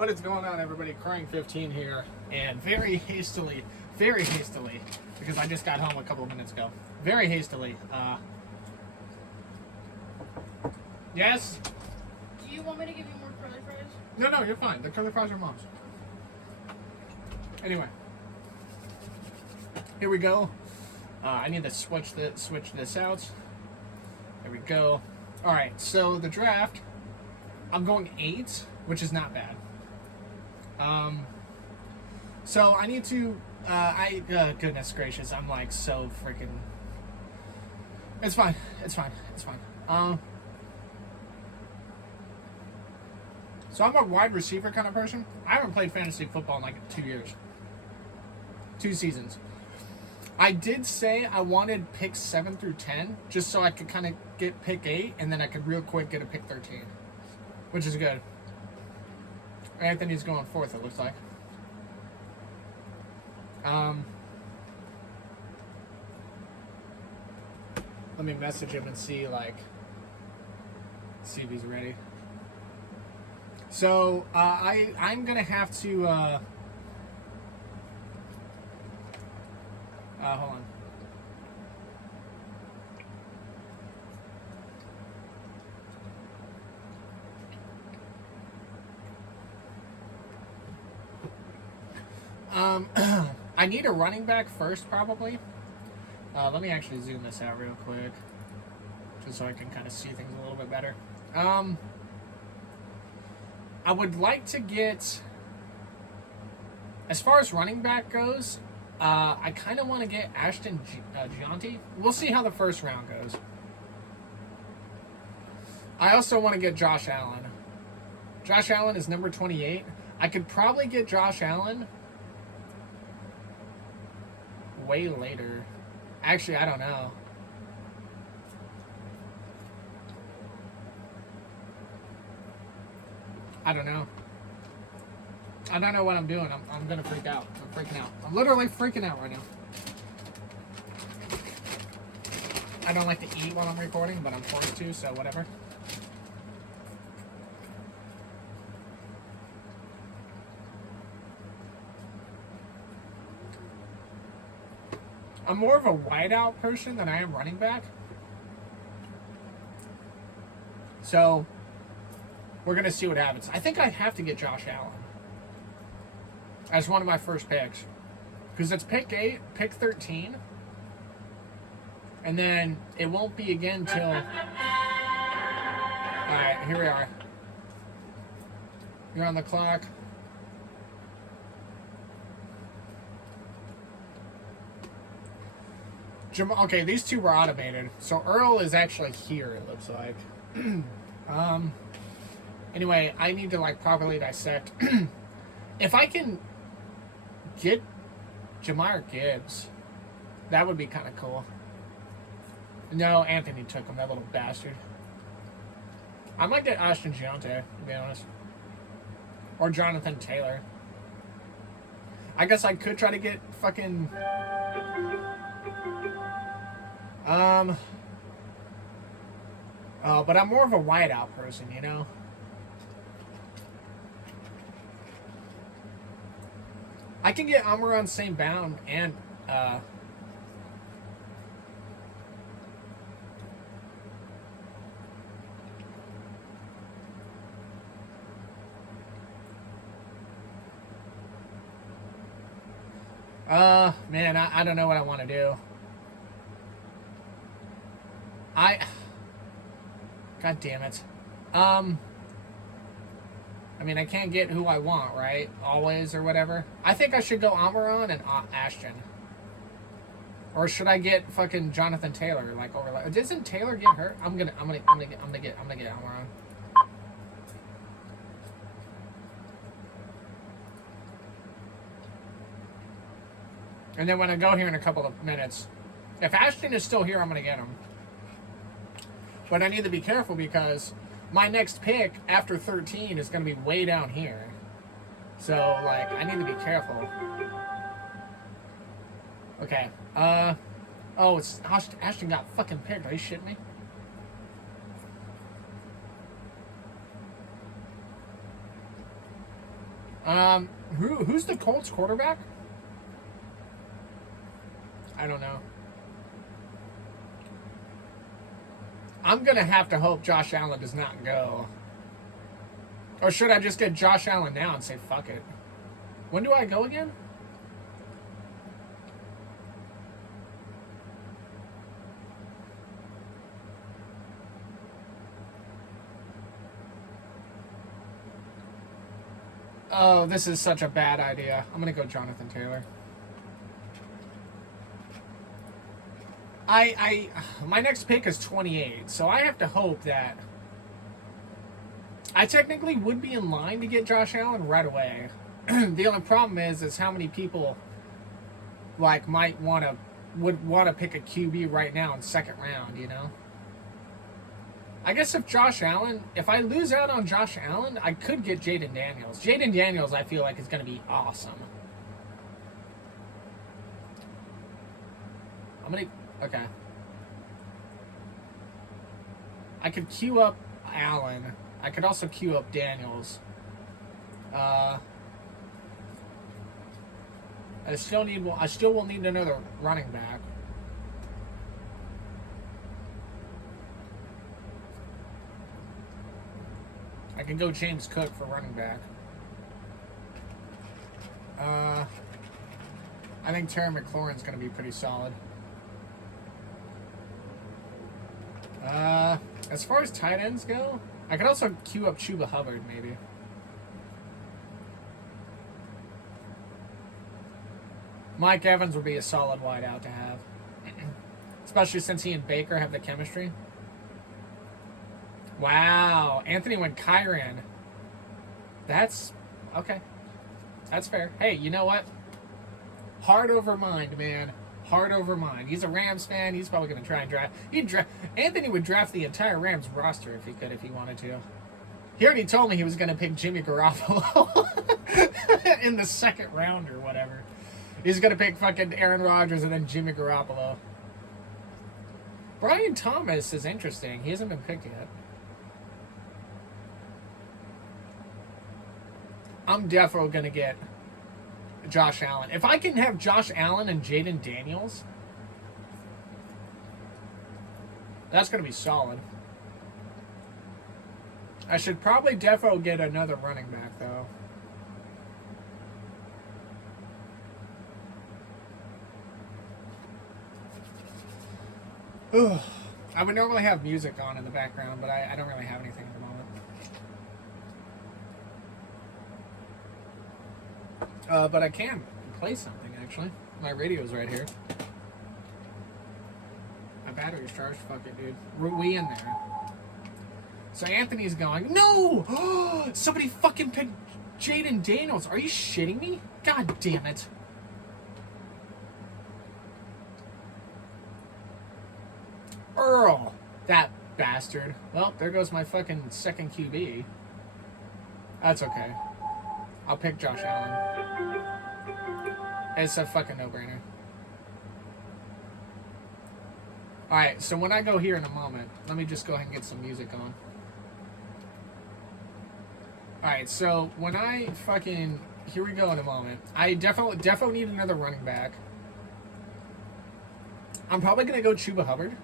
What is going on, everybody? Crying 15 here, and very hastily, because I just got home a couple of minutes ago. Very hastily. Yes? Do you want me to give you more curly fries? No, you're fine. The curly fries are mom's. Anyway, here we go. I need to switch this out. There we go. All right, so the draft, I'm going 8, which is not bad. So I need to, goodness gracious, I'm like so freaking, it's fine. So I'm a wide receiver kind of person. I haven't played fantasy football in like 2 years. 2 seasons. I did say I wanted picks 7 through 10, just so I could kind of get pick 8, and then I could real quick get a pick 13, which is good. Anthony's going 4th, it looks like. Let me message him and see if he's ready. So I'm gonna have to hold on. I need a running back first, probably. Let me actually zoom this out real quick, just so I can kind of see things a little bit better. I would like to get, as far as running back goes, I kind of want to get Ashton Gianti. We'll see how the first round goes. I also want to get Josh Allen. Josh Allen is number 28. I could probably get Josh Allen way later. Actually, I don't know. I don't know what I'm doing. I'm gonna freak out. I'm freaking out. I'm literally freaking out right now. I don't like to eat while I'm recording, but I'm forced to, so whatever. I'm more of a wideout person than I am running back. So we're going to see what happens. I think I have to get Josh Allen as one of my first picks, because it's pick 8, pick 13, and then it won't be again till... Alright, here we are. You're on the clock. Okay, these two were automated. So Earl is actually here, it looks like. Anyway, I need to properly dissect. If I can get Jahmyr Gibbs, that would be kind of cool. No, Anthony took him, that little bastard. I might get Ashton Gianti, to be honest. Or Jonathan Taylor. I guess I could try to get fucking... but I'm more of a wideout person, you know? I can get Amar-Ra St. Brown and, man, I don't know what I want to do. God damn it. I mean, I can't get who I want, right? Always or whatever. I think I should go Amar-Ra and Ashton. Or should I get fucking Jonathan Taylor over? Doesn't Taylor get hurt? I'm gonna get Amar-Ra. And then when I go here in a couple of minutes, if Ashton is still here, I'm gonna get him. But I need to be careful because my next pick after 13 is going to be way down here. So, I need to be careful. Okay. Oh, it's Ashton got fucking picked. Are you shitting me? Who's the Colts quarterback? I don't know. I'm gonna have to hope Josh Allen does not go. Or should I just get Josh Allen now and say fuck it? When do I go again? Oh, this is such a bad idea. I'm gonna go Jonathan Taylor. My next pick is 28, so I have to hope that I technically would be in line to get Josh Allen right away. The only problem is how many people like would want to pick a QB right now in second round, you know? I guess if I lose out on Josh Allen, I could get Jaden Daniels. Jaden Daniels, I feel like, is going to be awesome. Okay. I could queue up Allen. I could also queue up Daniels. I still will need another running back. I can go James Cook for running back. I think Terry McLaurin's going to be pretty solid. As far as tight ends go, I could also queue up Chuba Hubbard, maybe. Mike Evans would be a solid wideout to have. Especially since he and Baker have the chemistry. Wow. Anthony went Kyron. That's... okay. That's fair. Hey, you know what? Heart over mind, man. Heart over mind. He's a Rams fan. He's probably going to try and draft... Anthony would draft the entire Rams roster if he could, if he wanted to. He already told me he was going to pick Jimmy Garoppolo in the second round or whatever. He's going to pick fucking Aaron Rodgers and then Jimmy Garoppolo. Brian Thomas is interesting. He hasn't been picked yet. I'm definitely going to get Josh Allen. If I can have Josh Allen and Jaden Daniels, that's going to be solid. I should probably defo get another running back, though. Ugh. I would normally have music on in the background, but I don't really have anything at the moment. But I can play something, actually. My radio's right here. My battery's charged. Fuck it, dude. We in there. So Anthony's going, no! Somebody fucking picked Jaden Daniels. Are you shitting me? God damn it. Earl. That bastard. Well, there goes my fucking second QB. That's okay. I'll pick Josh Allen. It's a fucking no-brainer. Alright, so when I go here in a moment, let me just go ahead and get some music on. Alright, so when I fucking... Here we go in a moment. I definitely need another running back. I'm probably going to go Chuba Hubbard.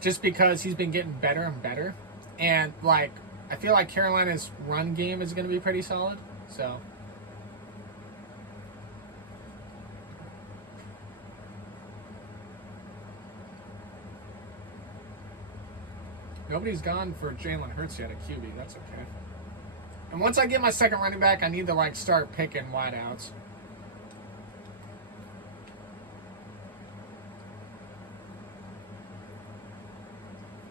Just because he's been getting better and better. And, like, I feel like Carolina's run game is going to be pretty solid. So... Nobody's gone for Jalen Hurts yet at QB. That's okay. And once I get my second running back, I need to, like, start picking wideouts.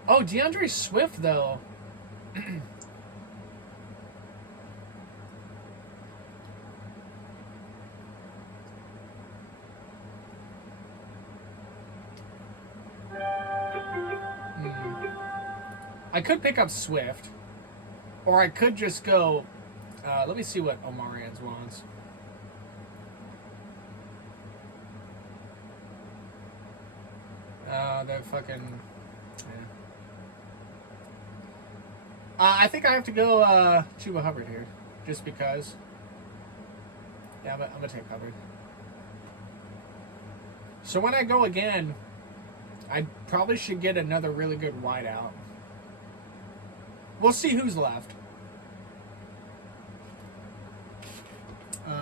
Oh, DeAndre Swift, though. I could pick up Swift, or I could just go. Let me see what Omarians wants. They're fucking. Yeah. I think I have to go Chuba Hubbard here. just because. Yeah, I'm gonna take cover. So when I go again, I probably should get another really good wideout. We'll see who's left.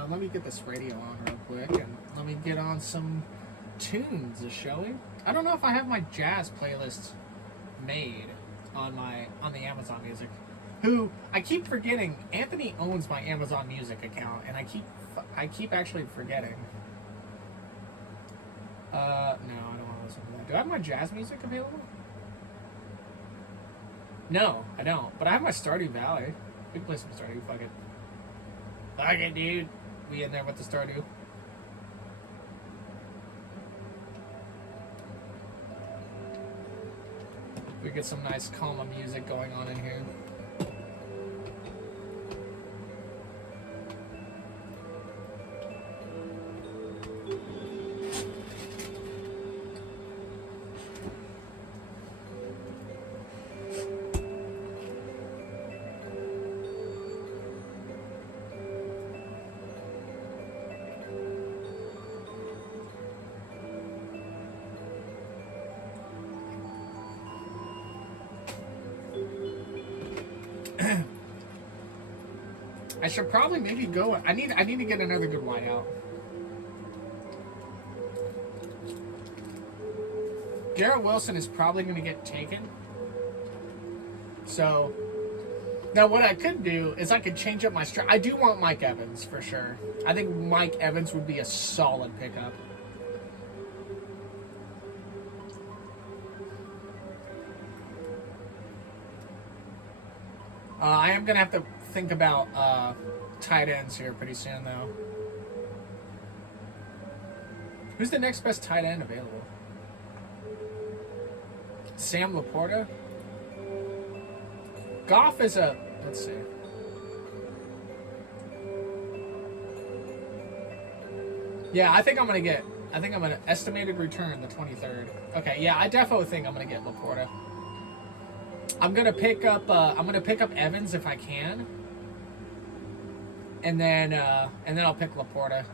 Let me get this radio on real quick, and let me get on some tunes, shall we? I don't know if I have my jazz playlist made on the Amazon Music. Who I keep forgetting. Anthony owns my Amazon Music account, and I keep actually forgetting. No, I don't want to listen to that. Do I have my jazz music available? No, I don't. But I have my Stardew Valley. We can play some Stardew. Fuck it. Fuck it, dude. We in there with the Stardew. We get some nice calm music going on in here. I should probably maybe go. I need to get another good wideout. Garrett Wilson is probably going to get taken. So now what I could do is I could change up my I do want Mike Evans for sure. I think Mike Evans would be a solid pickup. I am going to have to think about tight ends here pretty soon, though. Who's the next best tight end available? Sam Laporta? Goff is a... Let's see. Yeah, I think I'm going to estimated return the 23rd. Okay, yeah, I definitely think I'm going to get Laporta. I'm gonna pick up Evans if I can, and then I'll pick Laporta.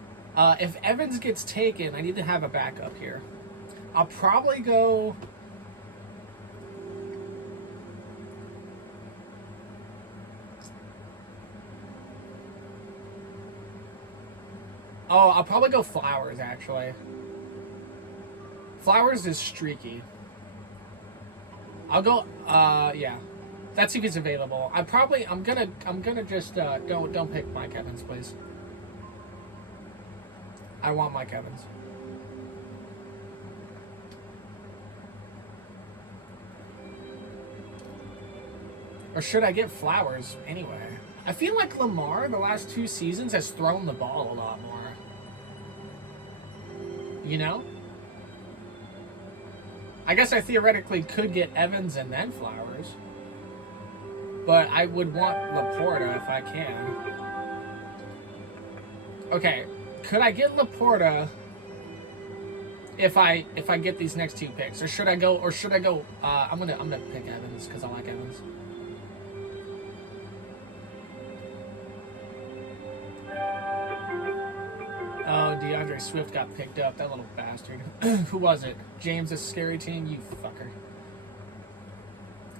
If Evans gets taken, I need to have a backup here. I'll probably go. Oh, I'll probably go Flowers actually. Flowers is streaky. I'll go. Yeah. That's if he's available. I'm gonna just don't pick Mike Evans, please. I want Mike Evans. Or should I get Flowers anyway? I feel like Lamar the last 2 seasons has thrown the ball a lot more. You know? I guess I theoretically could get Evans and then Flowers. But I would want Laporta if I can. Okay, could I get Laporta if I get these next 2 picks? Or should I go I'm gonna pick Evans because I like Evans. Oh, DeAndre Swift got picked up, that little bastard. Who was it? James, a scary team? You fucker.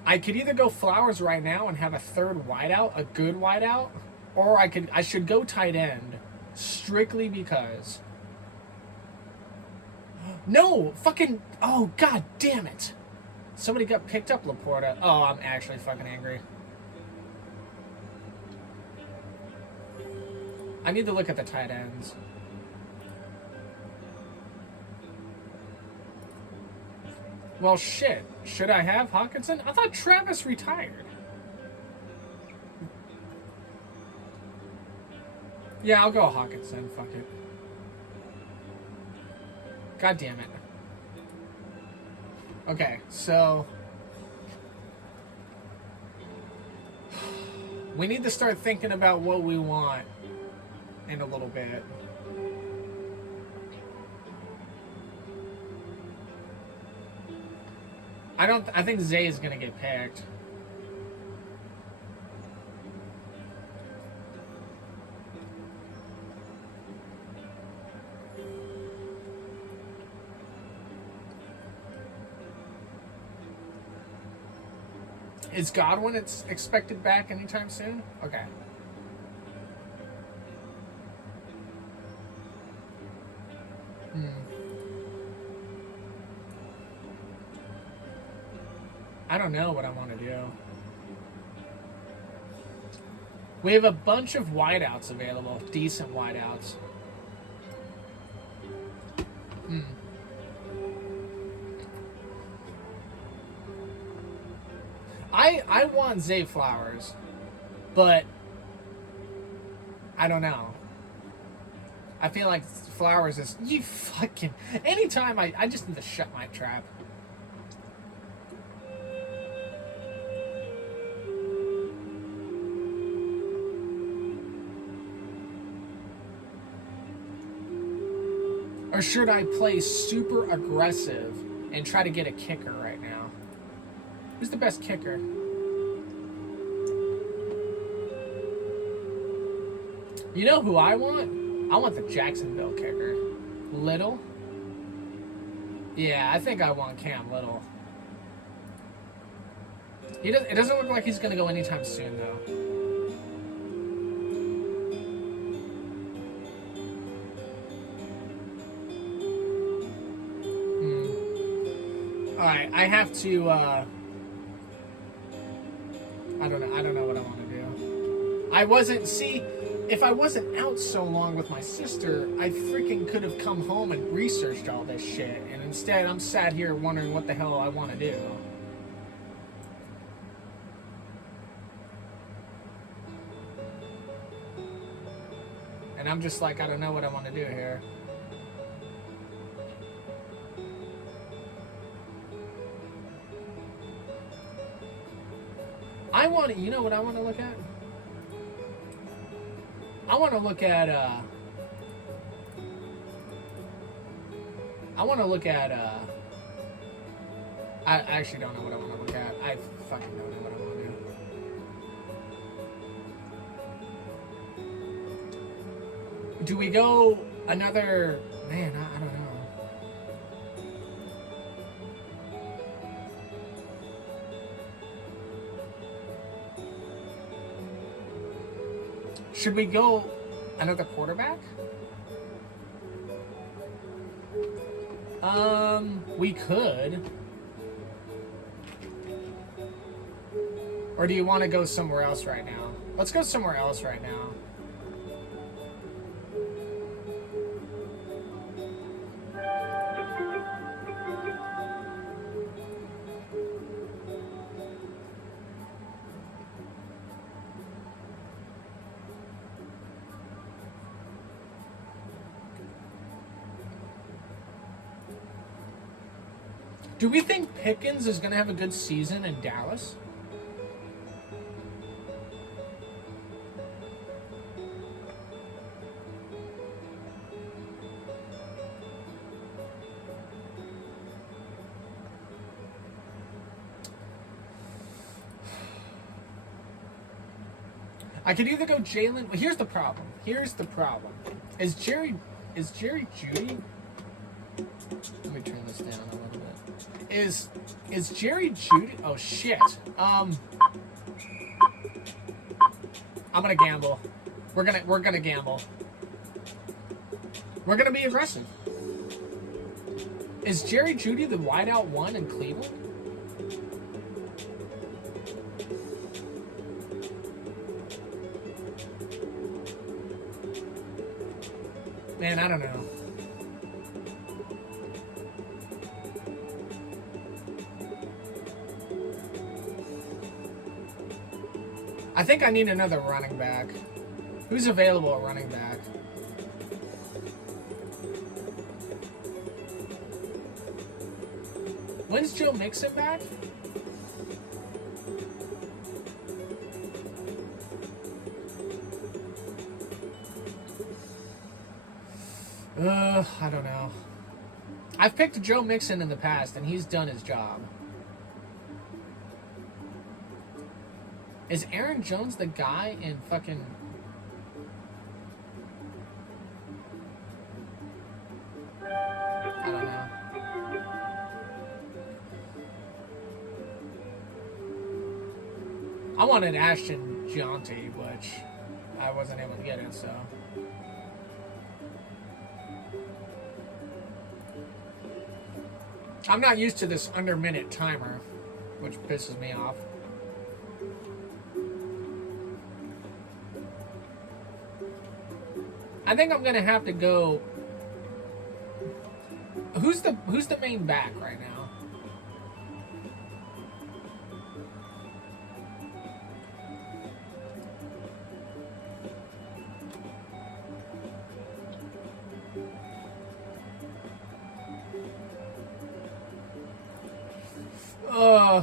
I could either go Flowers right now and have a 3rd wideout, a good wideout, or I should go tight end, strictly because... No! Fucking... Oh, god damn it! Somebody got picked up Laporta. Oh, I'm actually fucking angry. I need to look at the tight ends. Well, shit. Should I have Hawkinson? I thought Travis retired. Yeah, I'll go Hawkinson. Fuck it. God damn it. Okay, so... We need to start thinking about what we want in a little bit. I think Zay is gonna get picked. Is Godwin expected back anytime soon? Okay. I don't know what I want to do. We have a bunch of wideouts available. Decent wideouts. I want Zay Flowers, but I don't know. I feel like Flowers is you fucking anytime I just need to shut my trap. Or should I play super aggressive and try to get a kicker right now? Who's the best kicker? You know who I want? I want the Jacksonville kicker. Little? Yeah, I think I want Cam Little. It doesn't look like he's going to go anytime soon, though. Alright, I have to, I don't know what I want to do. If I wasn't out so long with my sister, I freaking could have come home and researched all this shit. And instead, I'm sat here wondering what the hell I want to do. And I'm just like, I don't know what I want to do here. You know what I want to look at? I want to look at, I actually don't know what I want to look at. I fucking don't know what I want to do. Do we go another, man, I don't know. Should we go another quarterback? We could. Or do you want to go somewhere else right now? Let's go somewhere else right now. Do we think Pickens is going to have a good season in Dallas? I could either go Jalen. Here's the problem. Is Jerry Jeudy? Let me turn this down a little bit. Is Jerry Jeudy? Oh shit. I'm gonna gamble. We're gonna gamble. We're gonna be aggressive. Is Jerry Jeudy the wideout one in Cleveland? Man, I don't know. I think I need another running back. Who's available at running back? When's Joe Mixon back? I don't know. I've picked Joe Mixon in the past, and he's done his job. Is Aaron Jones the guy in fucking... I don't know. wanted Ashton Gianti, which I wasn't able to get it, so. I'm not used to this under-minute timer, which pisses me off. I think I'm gonna have to go. Who's the main back right now?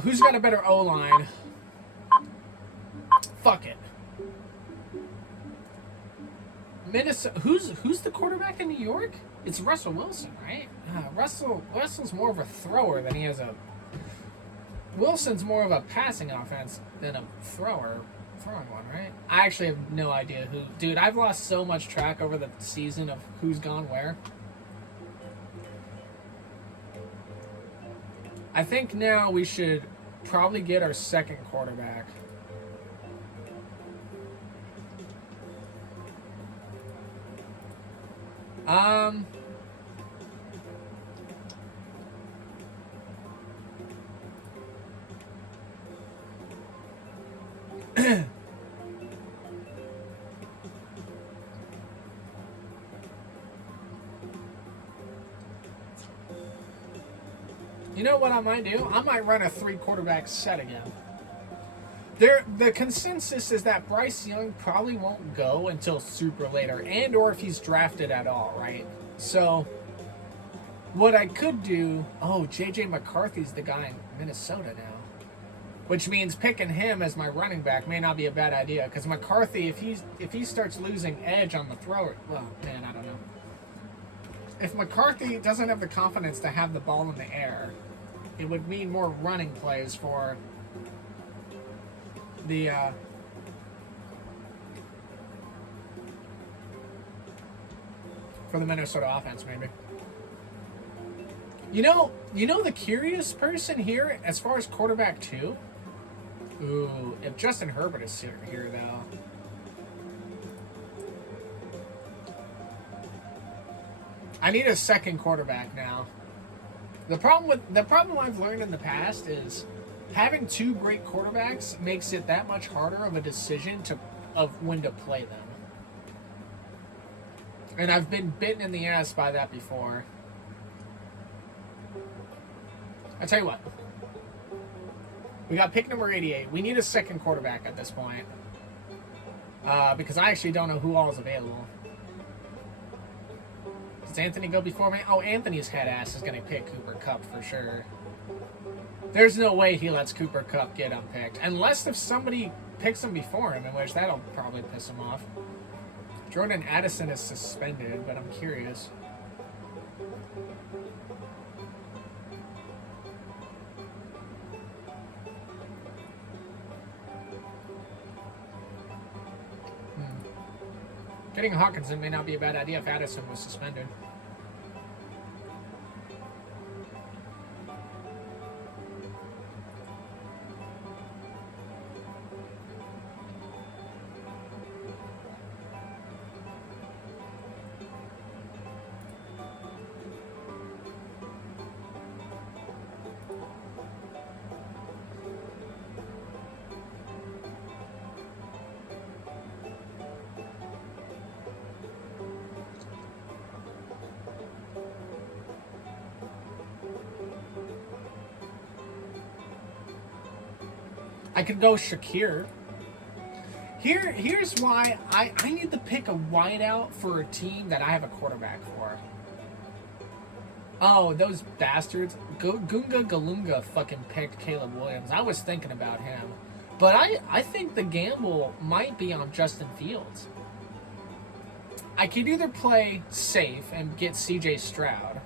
Who's got a better O-line? Fuck it. Minnesota. Who's the quarterback in New York? It's Russell Wilson, right? Russell's more of a thrower than he is a. Wilson's more of a passing offense than a throwing one, right? I actually have no idea who. Dude, I've lost so much track over the season of who's gone where. I think now we should probably get our second quarterback. You know what I might do? I might run a 3-quarterback set again. The consensus is that Bryce Young probably won't go until super later, and or if he's drafted at all, right? So, what I could do... Oh, J.J. McCarthy's the guy in Minnesota now. Which means picking him as my running back may not be a bad idea, because McCarthy, if he starts losing edge on the throw... Well, man, I don't know. If McCarthy doesn't have the confidence to have the ball in the air, it would mean more running plays for the Minnesota offense, maybe. You know the curious person here as far as quarterback 2? Ooh, if Justin Herbert is here though. I need a second quarterback now. The problem I've learned in the past is having 2 great quarterbacks makes it that much harder of a decision of when to play them. And I've been bitten in the ass by that before. I tell you what. We got pick number 88. We need a second quarterback at this point. Because I actually don't know who all is available. Does Anthony go before me? Oh, Anthony's head ass is going to pick Cooper Kupp for sure. There's no way he lets Cooper Kupp get unpicked. Unless if somebody picks him before him, in which that'll probably piss him off. Jordan Addison is suspended, but I'm curious. Getting Hawkinson may not be a bad idea if Addison was suspended. I could go Shakir. Here's why I need to pick a wideout for a team that I have a quarterback for. Oh, those bastards. Gunga Galunga fucking picked Caleb Williams. I was thinking about him. But I think the gamble might be on Justin Fields. I could either play safe and get CJ Stroud,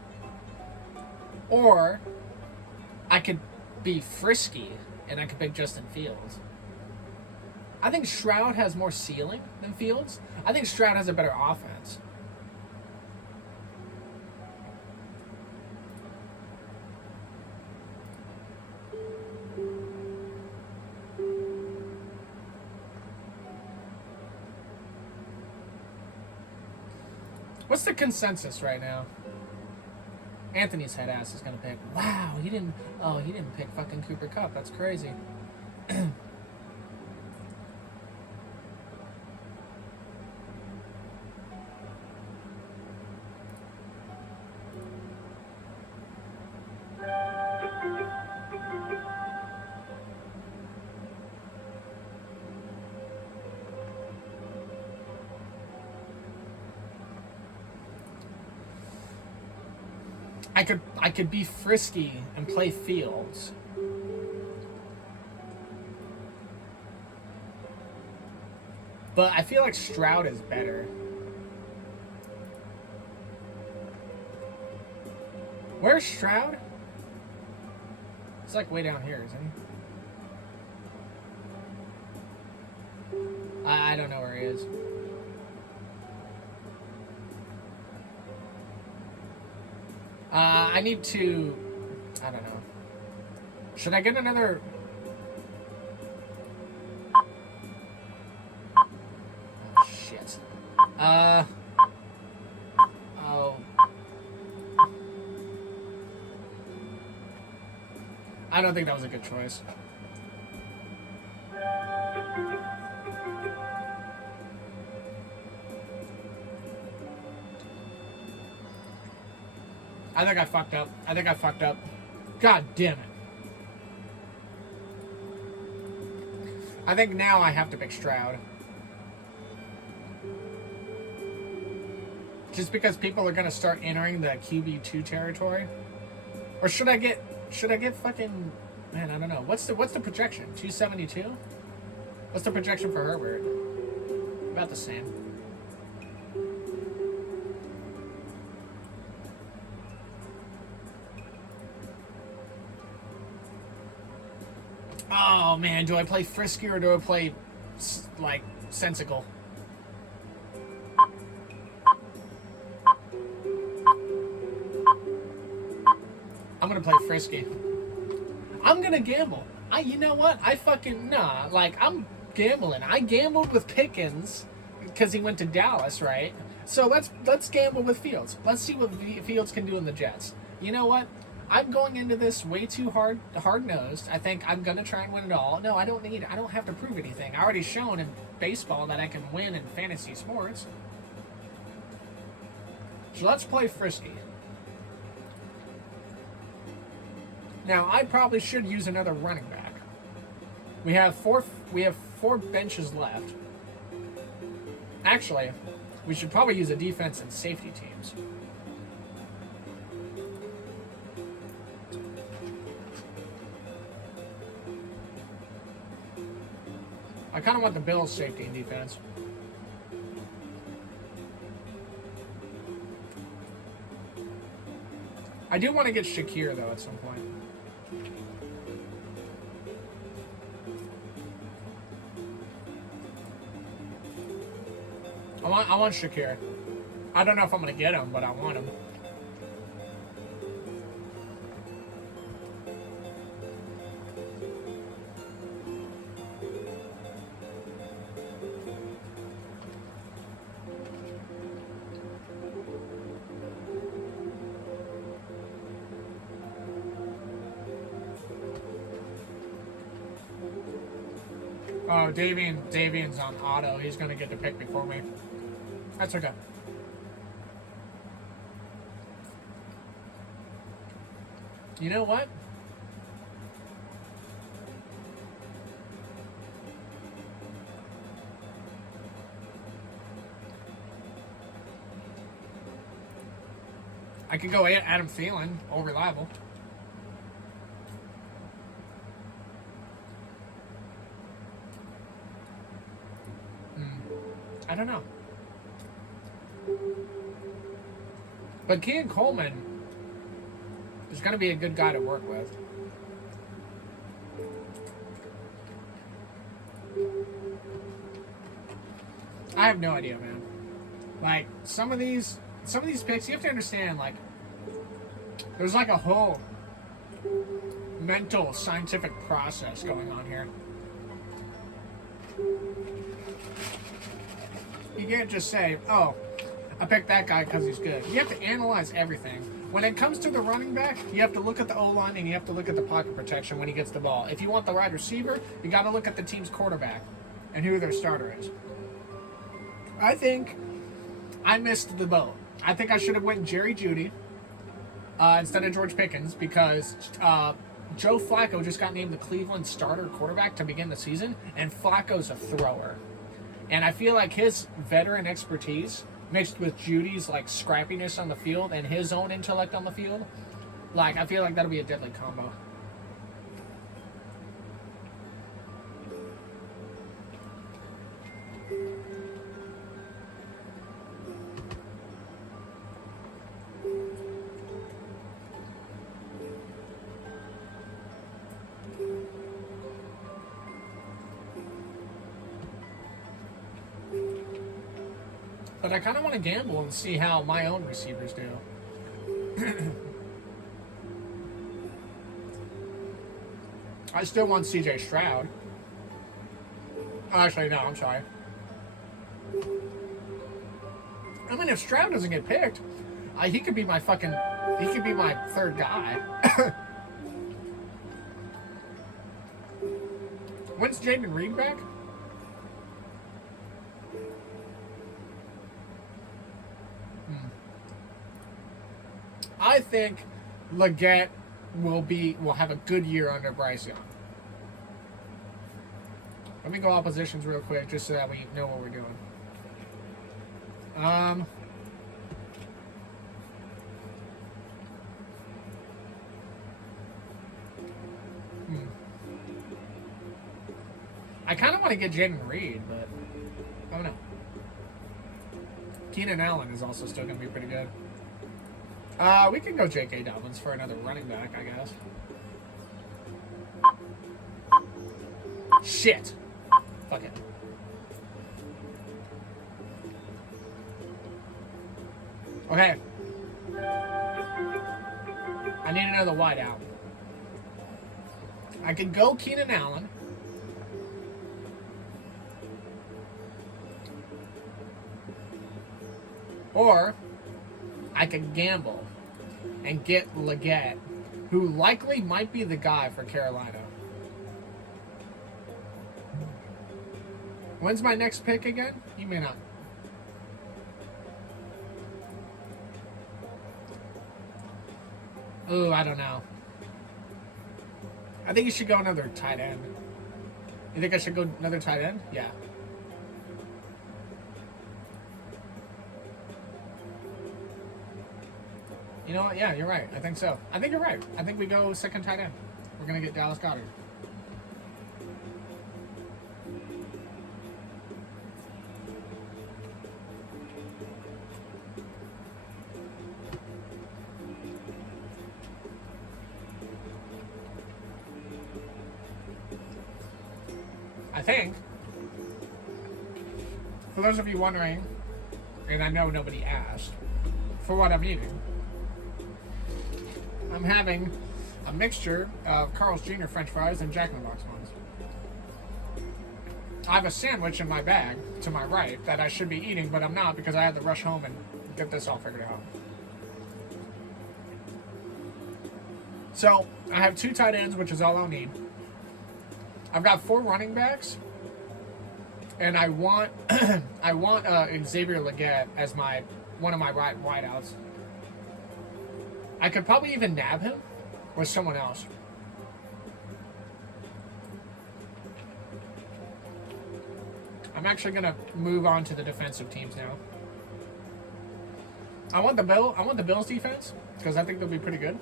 or I could be frisky and I could pick Justin Fields. I think Stroud has more ceiling than Fields. I think Stroud has a better offense. What's the consensus right now? Anthony's head ass is gonna pick. Wow, he didn't. Oh, he didn't pick fucking Cooper Kupp. That's crazy. I could be frisky and play Fields. But I feel like Stroud is better. Where's Stroud? It's like way down here, isn't he? I don't know where he is. I need to... I don't know. Should I get another... Oh, shit. Oh. I don't think that was a good choice. I think I fucked up. God damn it. I think now I have to pick Stroud. Just because people are gonna start entering the QB2 territory. Or should I get fucking, man, I don't know. What's the projection? 272? What's the projection for Herbert? About the same. Oh man, do I play frisky or do I play like sensical? I'm gonna play frisky. I'm gonna gamble. You know what? I'm gambling. I gambled with Pickens because he went to Dallas, right? So let's gamble with Fields. Let's see what Fields can do in the Jets. You know what? I'm going into this way too hard-nosed. I think I'm gonna try and win it all. No, I don't have to prove anything. I already shown in baseball that I can win in fantasy sports. So let's play frisky. Now I probably should use another running back. We have four benches left. Actually, we should probably use a defense and safety teams. I kind of want the Bills' safety and defense. I do want to get Shakir, though, at some point. I want Shakir. I don't know if I'm going to get him, but I want him. Oh, Davian's on auto. He's going to get the pick before me. That's okay. You know what? I could go Adam Thielen, all reliable. I don't know. But Kean Coleman is going to be a good guy to work with. I have no idea, man. Like, some of these picks, you have to understand, like, there's like a whole mental, scientific process going on here. You can't just say, oh, I picked that guy because he's good. You have to analyze everything. When it comes to the running back, you have to look at the O-line and you have to look at the pocket protection when he gets the ball. If you want the wide receiver, you got to look at the team's quarterback and who their starter is. I think I missed the boat. I think I should have went Jerry Jeudy instead of George Pickens because Joe Flacco just got named the Cleveland starter quarterback to begin the season, and Flacco's a thrower. And I feel like his veteran expertise mixed with Judy's like scrappiness on the field and his own intellect on the field, like I feel like that'll be a deadly combo. But I kind of want to gamble and see how my own receivers do. I still want CJ Stroud. Oh, actually, no, I'm sorry. I mean, if Stroud doesn't get picked, he could be my fucking... He could be my third guy. When's Jaden Reed back? I think Leggett will have a good year under Bryce Young. Let me go oppositions real quick just so that we know what we're doing. I kind of want to get Jaden Reed, but I don't know. Keenan Allen is also still going to be pretty good. We can go J.K. Dobbins for another running back, I guess. Shit. Fuck it. Okay. I need another wideout. I could go Keenan Allen. Or I could gamble and get Leggett, who likely might be the guy for Carolina. When's my next pick again? You may not. Ooh, I don't know. I think you should go another tight end. You think I should go another tight end? Yeah. You know what? Yeah, you're right. I think so. I think you're right. I think we go second tight end. We're going to get Dallas Goedert. I think, for those of you wondering, and I know nobody asked, for what I'm eating, I'm having a mixture of Carl's Jr. French fries and Jack in the Box ones. I have a sandwich in my bag to my right that I should be eating, but I'm not because I had to rush home and get this all figured out. So, I have 2 tight ends, which is all I'll need. I've got 4 running backs, and I want Xavier Leggett as one of my right wideouts. I could probably even nab him with someone else. I'm actually gonna move on to the defensive teams now. I want the Bills defense because I think they'll be pretty good.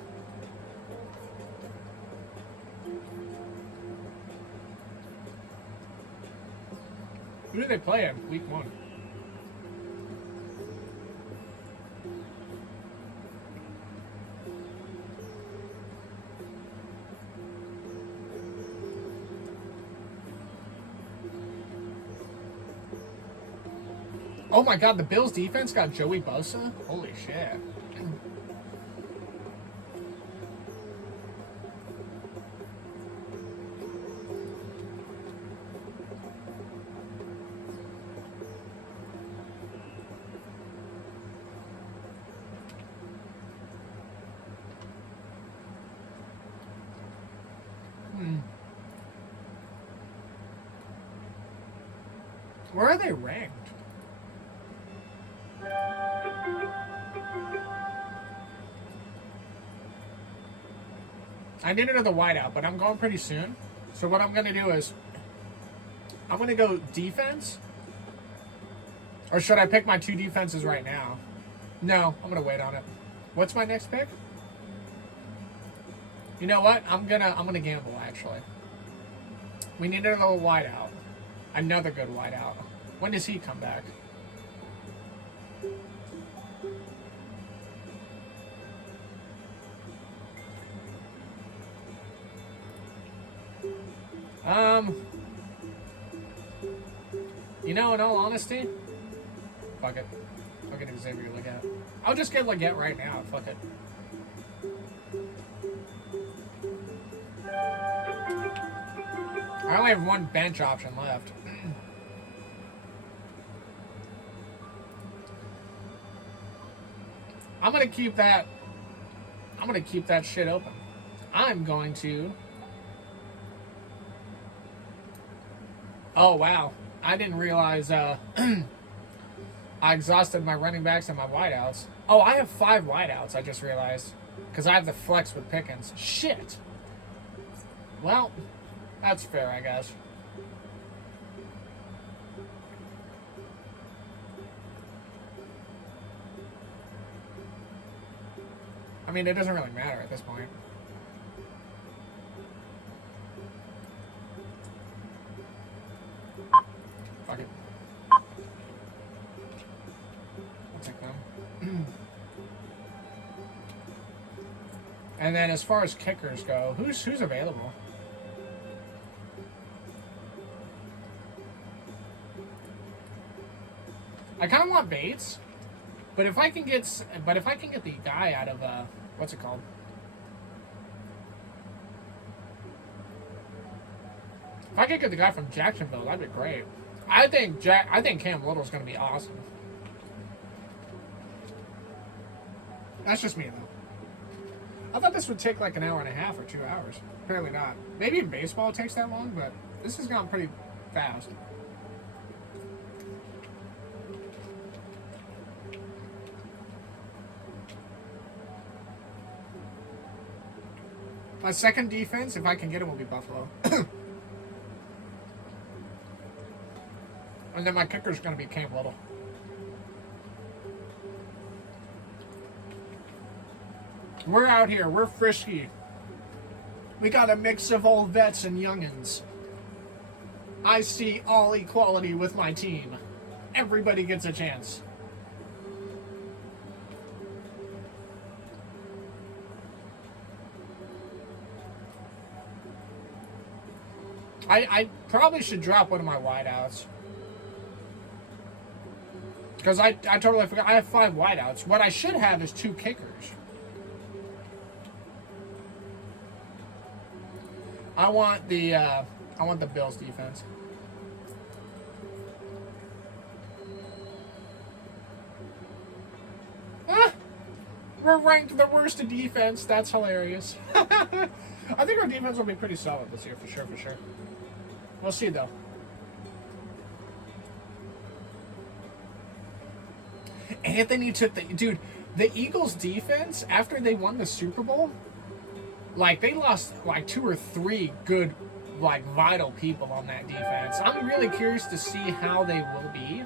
Who do they play in week 1? Oh my god, the Bills defense got Joey Bosa? Holy shit. Where are they ranked? I need another wideout, but I'm going pretty soon. So what I'm going to do is I'm going to go defense. Or should I pick my 2 defenses right now? No, I'm going to wait on it. What's my next pick? You know what? I'm gonna gamble, actually. We need another wideout. Another good wideout. When does he come back? You know, in all honesty, fuck it. I'll get Xavier Leggett. I'll just get Leggett right now. Fuck it. I only have 1 bench option left. I'm gonna keep that shit open. I'm going to. Oh wow. I didn't realize I exhausted my running backs and my wideouts. Oh, I have 5 wideouts, I just realized. Because I have the flex with Pickens. Shit. Well, that's fair, I guess. I mean, it doesn't really matter at this point. Fuck it. I'll take them. And then as far as kickers go, who's available? I kind of want Bates, but if I can get the guy out of what's it called? If I could get the guy from Jacksonville, that'd be great. I think Cam Little's going to be awesome. That's just me though. I thought this would take like an hour and a half or 2 hours. Apparently not. Maybe in baseball it takes that long, but this has gone pretty fast. My second defense, if I can get it, will be Buffalo. And then my kicker's going to be Cam Little. We're out here. We're frisky. We got a mix of old vets and youngins. I see all equality with my team. Everybody gets a chance. I probably should drop one of my wideouts. Because I totally forgot. I have 5 wideouts. What I should have is 2 kickers. I want the Bills defense. Ah, we're ranked the worst in defense. That's hilarious. I think our defense will be pretty solid this year, for sure. We'll see, though. Anthony took the Eagles defense after they won the Super Bowl. Like, they lost like 2 or 3 good, like, vital people on that defense. I'm really curious to see how they will be.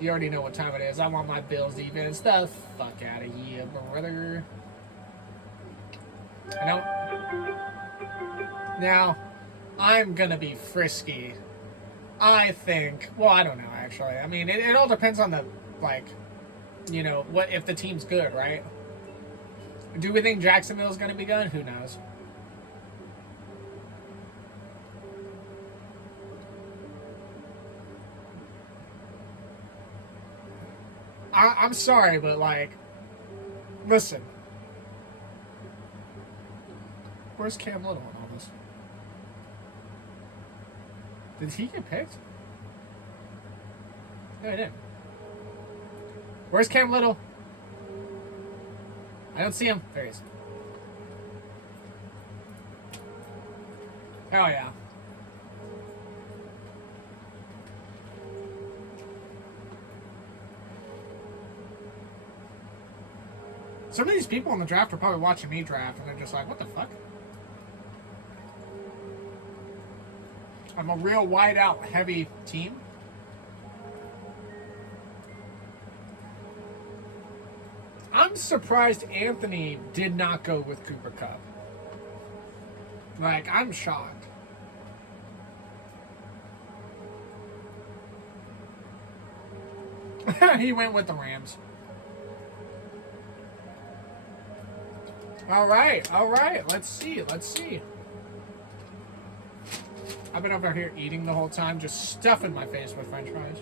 You already know what time it is. I want my Bills defense. The fuck out of here, brother. I know. Now, I'm gonna be frisky. I think. Well, I don't know, actually. I mean, it all depends on the, like, you know, what if the team's good, right? Do we think Jacksonville's going to be good? Who knows? I'm sorry, but, like, listen. Where's Cam Little in all this? Did he get picked? No, he didn't. Where's Cam Little? I don't see him. There he is. Oh, yeah. Some of these people in the draft are probably watching me draft, and they're just like, what the fuck? I'm a real wide-out heavy team. I'm surprised Anthony did not go with Cooper Kupp. Like, I'm shocked. He went with the Rams. All right. Let's see. I've been over here eating the whole time, just stuffing my face with French fries.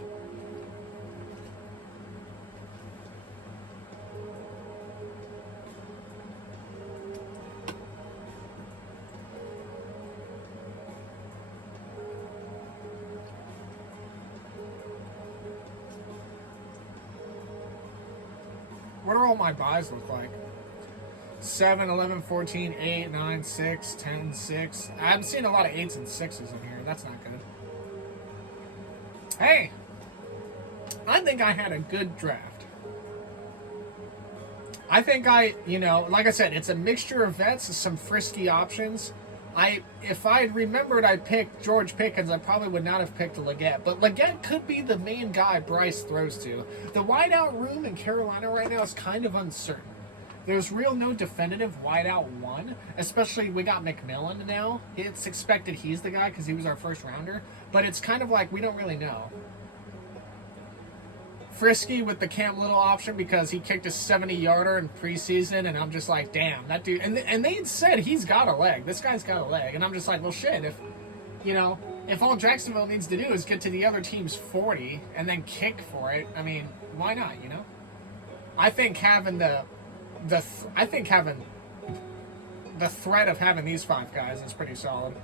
What do all my buys look like? 7, 11, 14, 8, 9, 6, 10, 6. I'm seeing a lot of 8s and 6s in here. That's not good. Hey! I think I had a good draft. I think like I said, it's a mixture of vets, some frisky options. If I had remembered I picked George Pickens, I probably would not have picked Leggett. But Leggett could be the main guy Bryce throws to. The wideout room in Carolina right now is kind of uncertain. There's no definitive wideout one, especially we got McMillan now. It's expected he's the guy because he was our first rounder, but it's kind of like we don't really know. Frisky with the Cam Little option because he kicked a 70-yarder in preseason, and I'm just like, damn, that dude. And they had said he's got a leg. This guy's got a leg, and I'm just like, well, shit. If all Jacksonville needs to do is get to the other team's 40 and then kick for it, I mean, why not? I think having the threat of having these 5 guys is pretty solid.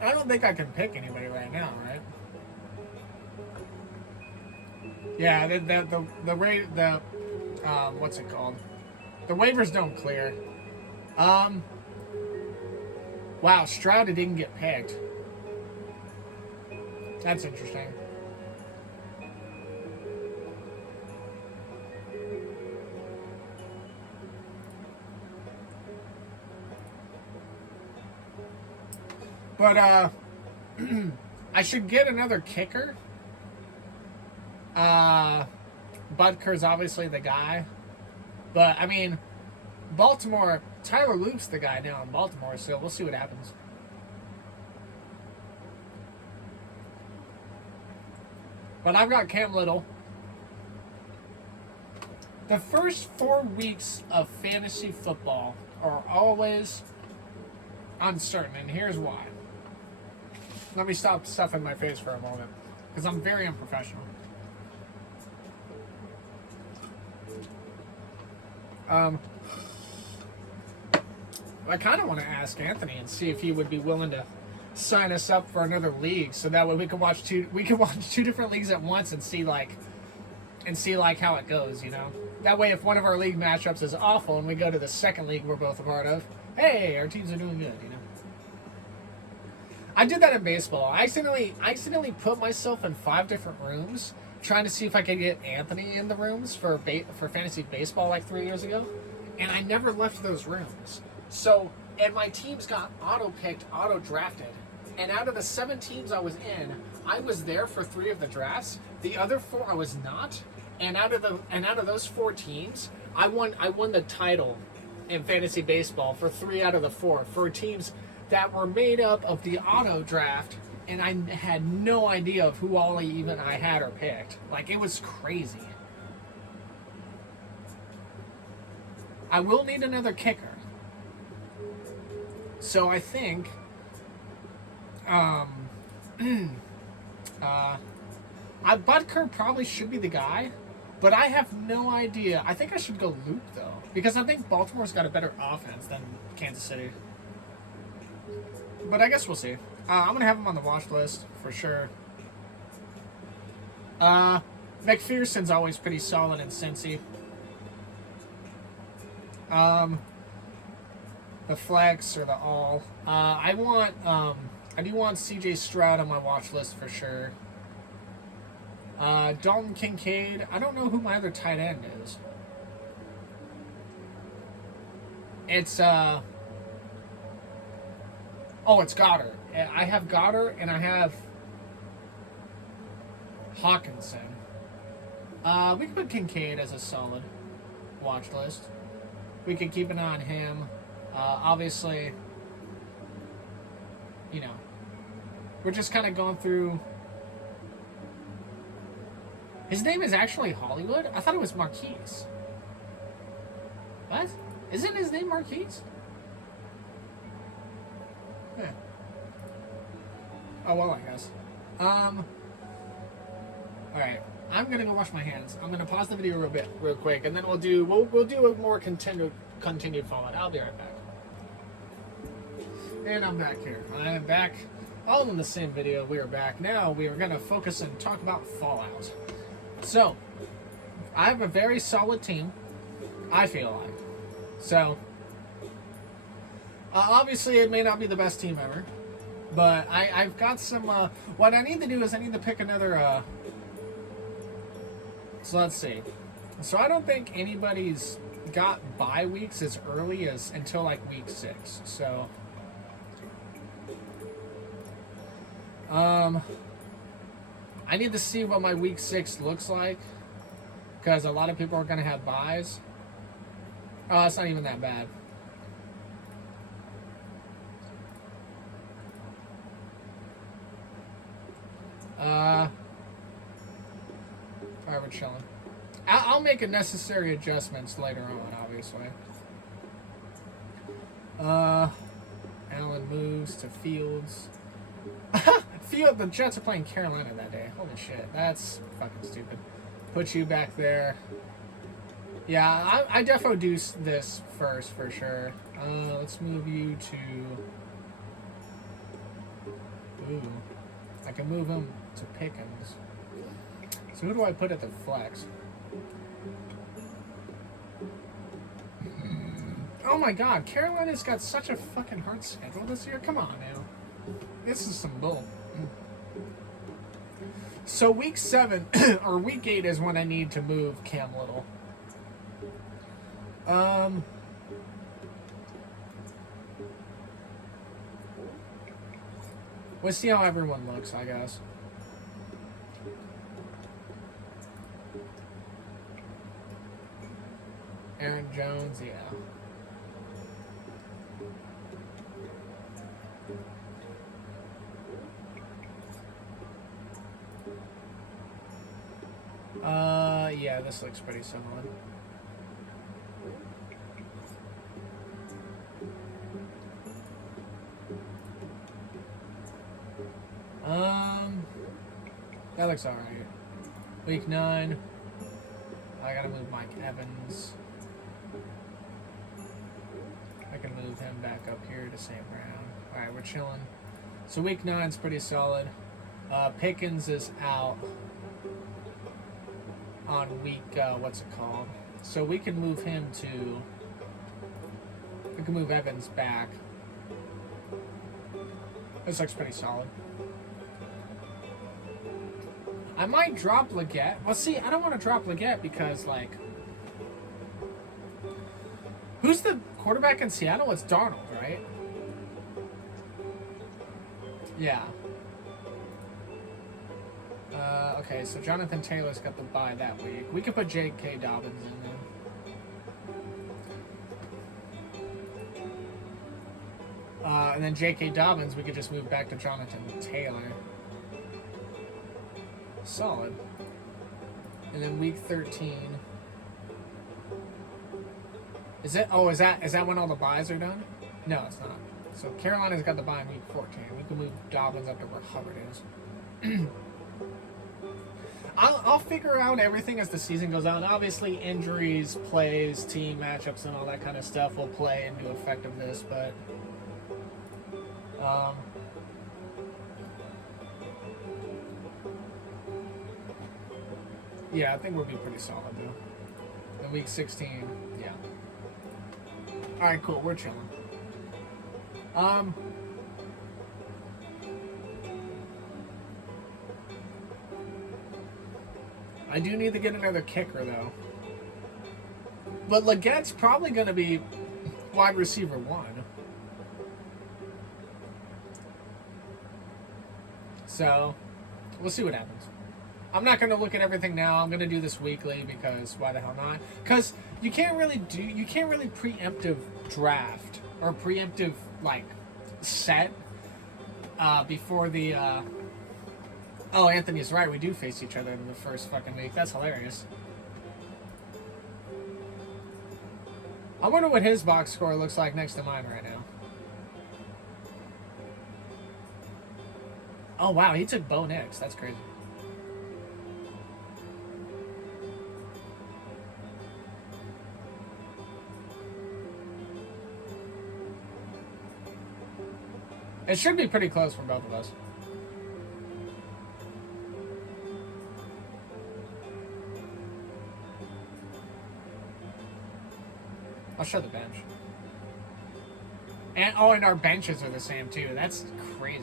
I don't think I can pick anybody right now, right? Yeah, what's it called? The waivers don't clear. Wow, Stroud didn't get picked. That's interesting. But I should get another kicker. Butker's obviously the guy. But, I mean, Baltimore, Tyler Luke's the guy now in Baltimore, so we'll see what happens. But I've got Cam Little. The first 4 weeks of fantasy football are always uncertain, and here's why. Let me stop stuffing my face for a moment, because I'm very unprofessional. I kind of want to ask Anthony and see if he would be willing to sign us up for another league, so that way we could watch two different leagues at once and see how it goes. That way, if one of our league matchups is awful and we go to the second league we're both a part of, hey, our teams are doing good. I did that in baseball. I accidentally put myself in 5 different rooms trying to see if I could get Anthony in the rooms for fantasy baseball like 3 years ago, and I never left those rooms. And my teams got auto-picked, auto-drafted, and out of the 7 teams I was in, I was there for 3 of the drafts. The other 4 I was not, and out of those 4 teams, I won the title in fantasy baseball for 3 out of the 4 for teams that were made up of the auto draft, and I had no idea of who all I had or picked. Like, it was crazy. I will need another kicker. So I think Butker probably should be the guy, but I have no idea. I think I should go Luke, though, because I think Baltimore's got a better offense than Kansas City. But I guess we'll see. I'm going to have him on the watch list for sure. McPherson's always pretty solid in Cincy. The flex or the all. I do want CJ Stroud on my watch list for sure. Dalton Kincaid. I don't know who my other tight end is. It's it's Goddard. I have Goddard and I have Hawkinson. We could put Kincaid as a solid watch list. We could keep an eye on him. Obviously, you know, we're just kind of going through. His name is actually Hollywood? I thought it was Marquise. What? Isn't his name Marquise? Yeah. Oh, well, I guess. Alright. I'm gonna go wash my hands. I'm gonna pause the video real quick, and then we'll do a more continued Fallout. I'll be right back. And I'm back here. I am back. All in the same video. We are back. Now we are gonna focus and talk about Fallout. So, I have a very solid team, I feel like. So, obviously it may not be the best team ever, but I've got some, what I need to do is I need to pick another, so let's see. So I don't think anybody's got bye weeks as early as until like week 6, so, I need to see what my week 6 looks like, because a lot of people are going to have buys. Oh, it's not even that bad. Alright, we're chilling. I'll make necessary adjustments later on, obviously. Allen moves to Fields. The Jets are playing Carolina that day. Holy shit, that's fucking stupid. Put you back there. Yeah, I defo do this first for sure. Let's move you to. Ooh, I can move him to Pickens. So who do I put at the flex? Oh my God, Carolina's got such a fucking hard schedule this year. Come on now, this is some bull. So week 7 or week 8 is when I need to move Cam Little. We'll see how everyone looks, I guess. Aaron Jones, yeah. Yeah, this looks pretty similar. That looks alright. Week 9. I gotta move Mike Evans. I can move him back up here to St. Brown. Alright, we're chilling. So week 9's pretty solid. Pickens is out on week, what's it called? So we can move him to, we can move Evans back. This looks pretty solid. I might drop Leggett. Well, see, I don't want to drop Leggett because, like, who's the quarterback in Seattle? It's Darnold, right? Yeah. Okay, so Jonathan Taylor's got the bye that week. We could put J.K. Dobbins in there. And then J.K. Dobbins, we could just move back to Jonathan Taylor. Solid. And then week 13. Is it? Oh, is that when all the buys are done? No, it's not. So Carolina's got the bye in week 14. We can move Dobbins up to where Hubbard is. I'll figure out everything as the season goes on. Obviously, injuries, plays, team matchups, and all that kind of stuff will play into effect of this, but Yeah, I think we'll be pretty solid though. In week 16, yeah. All right, cool. We're chilling. I do need to get another kicker though. But Leggette's probably going to be wide receiver 1. So, we'll see what happens. I'm not going to look at everything now. I'm going to do this weekly because why the hell not? Because you can't really preemptive draft or preemptive like set before the. Oh, Anthony's right. We do face each other in the first fucking week. That's hilarious. I wonder what his box score looks like next to mine right now. Oh wow, he took Bo Nix. That's crazy. It should be pretty close for both of us. I'll show the bench. And and our benches are the same too. That's crazy.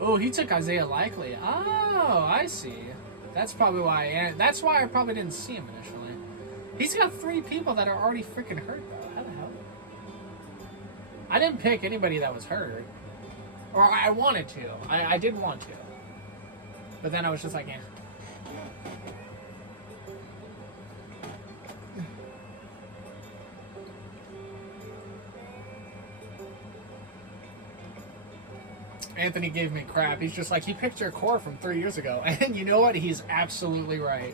Oh, he took Isaiah Likely. Oh, I see. That's probably why. That's why I probably didn't see him initially. He's got 3 people that are already freaking hurt though. How the hell? I didn't pick anybody that was hurt, or I wanted to. I did want to, but then I was just like, yeah. Anthony gave me crap. He's just like, he picked your core from 3 years ago. And you know what? He's absolutely right.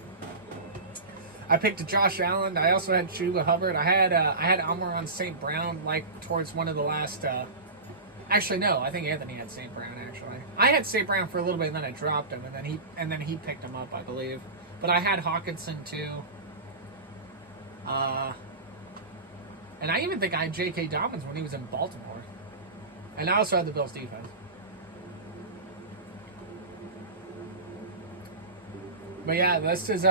I picked Josh Allen. I also had Chuba Hubbard. I had Amon St. Brown like towards one of the last. Actually, no. I think Anthony had St. Brown. Actually, I had St. Brown for a little bit, and then I dropped him, and then he picked him up, I believe. But I had Hawkinson too. And I even think I had J.K. Dobbins when he was in Baltimore. And I also had the Bills defense. But yeah, this is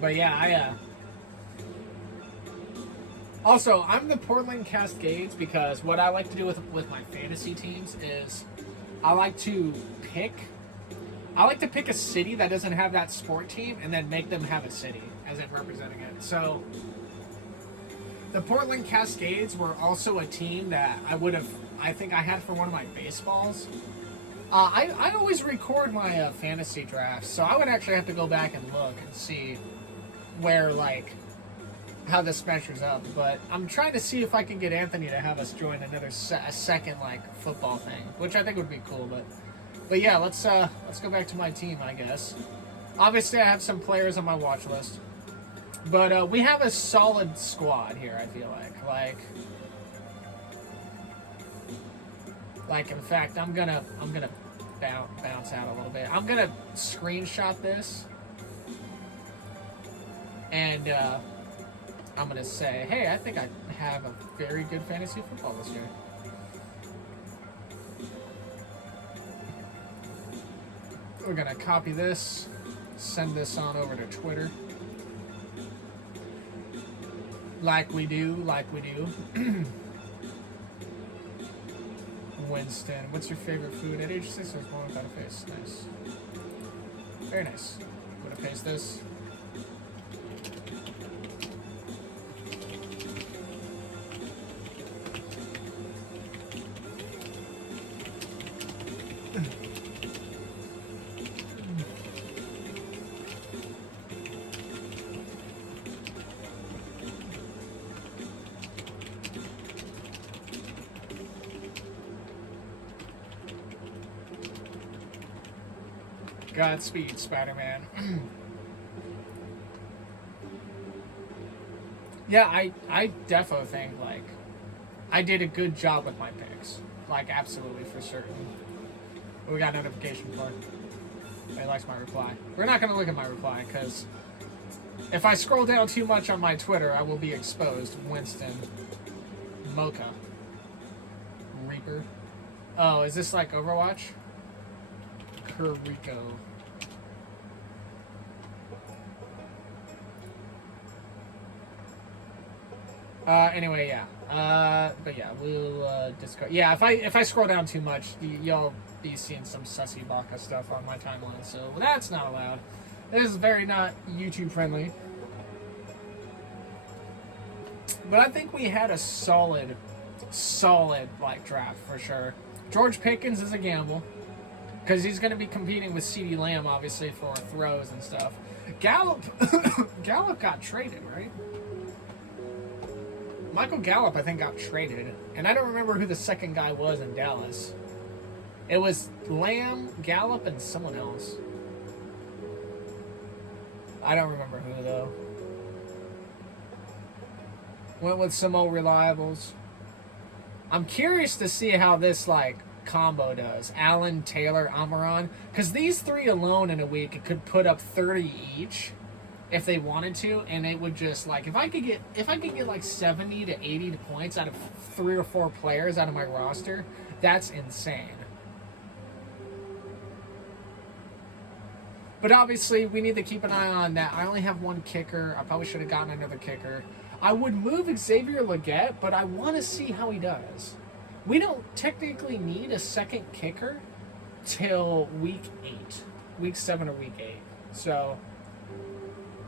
But yeah, also, I'm the Portland Cascades because what I like to do with my fantasy teams is I like to pick a city that doesn't have that sport team and then make them have a city as it representing it. So the Portland Cascades were also a team that I think I had for one of my baseballs. I always record my fantasy drafts, so I would actually have to go back and look and see where, like, how this measures up. But I'm trying to see if I can get Anthony to have us join a second, like, football thing, which I think would be cool. But yeah, let's go back to my team, I guess. Obviously, I have some players on my watch list. But we have a solid squad here, I feel like. Like, in fact, I'm gonna bounce out a little bit. I'm gonna screenshot this, and I'm gonna say, hey, I think I have a very good fantasy football this year. We're gonna copy this, send this on over to Twitter. Like we do. Winston, what's your favorite food? At age 6, there's one without a face. Nice. Very nice. I'm gonna paste this. Godspeed, Spider-Man. Yeah, I defo think, like, I did a good job with my picks. Like, absolutely, for certain. We got notification for. He likes my reply. We're not going to look at my reply, because If I scroll down too much on my Twitter, I will be exposed. Winston. Mocha. Reaper. Oh, is this like Overwatch? Curico. Anyway, yeah. But yeah, we'll discard. Yeah, if I scroll down too much, y'all be seeing some sussy baka stuff on my timeline. So that's not allowed. This is very not YouTube friendly. But I think we had a solid like draft for sure. George Pickens is a gamble because he's going to be competing with CeeDee Lamb obviously for throws and stuff. Gallup got traded, right? Michael Gallup, I think, got traded. And I don't remember who the second guy was in Dallas. It was Lamb, Gallup, and someone else. I don't remember who, though. Went with some old reliables. I'm curious to see how this, like, combo does. Allen, Taylor, Amaron. Because these three alone in a week could put up 30 each. If they wanted to, and it would just like if I could get like 70 to 80 points out of 3 or 4 players out of my roster, that's insane. But obviously, we need to keep an eye on that. I only have one kicker. I probably should have gotten another kicker. I would move Xavier Legette, but I want to see how he does. We don't technically need a second kicker till week 7 or week 8. So.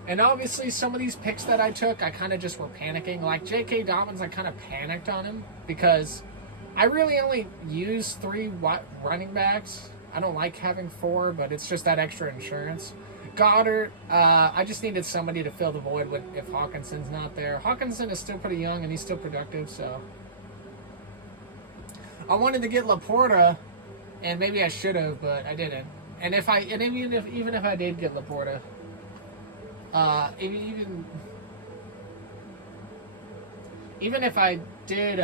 And obviously, some of these picks that I took, I kind of just were panicking. Like J.K. Dobbins, I kind of panicked on him because I really only use 3 running backs. I don't like having 4, but it's just that extra insurance. Goddard, I just needed somebody to fill the void if Hawkinson's not there. Hawkinson is still pretty young and he's still productive, so. I wanted to get Laporta, and maybe I should have, but I didn't. And even if I did get Laporta. Even if I did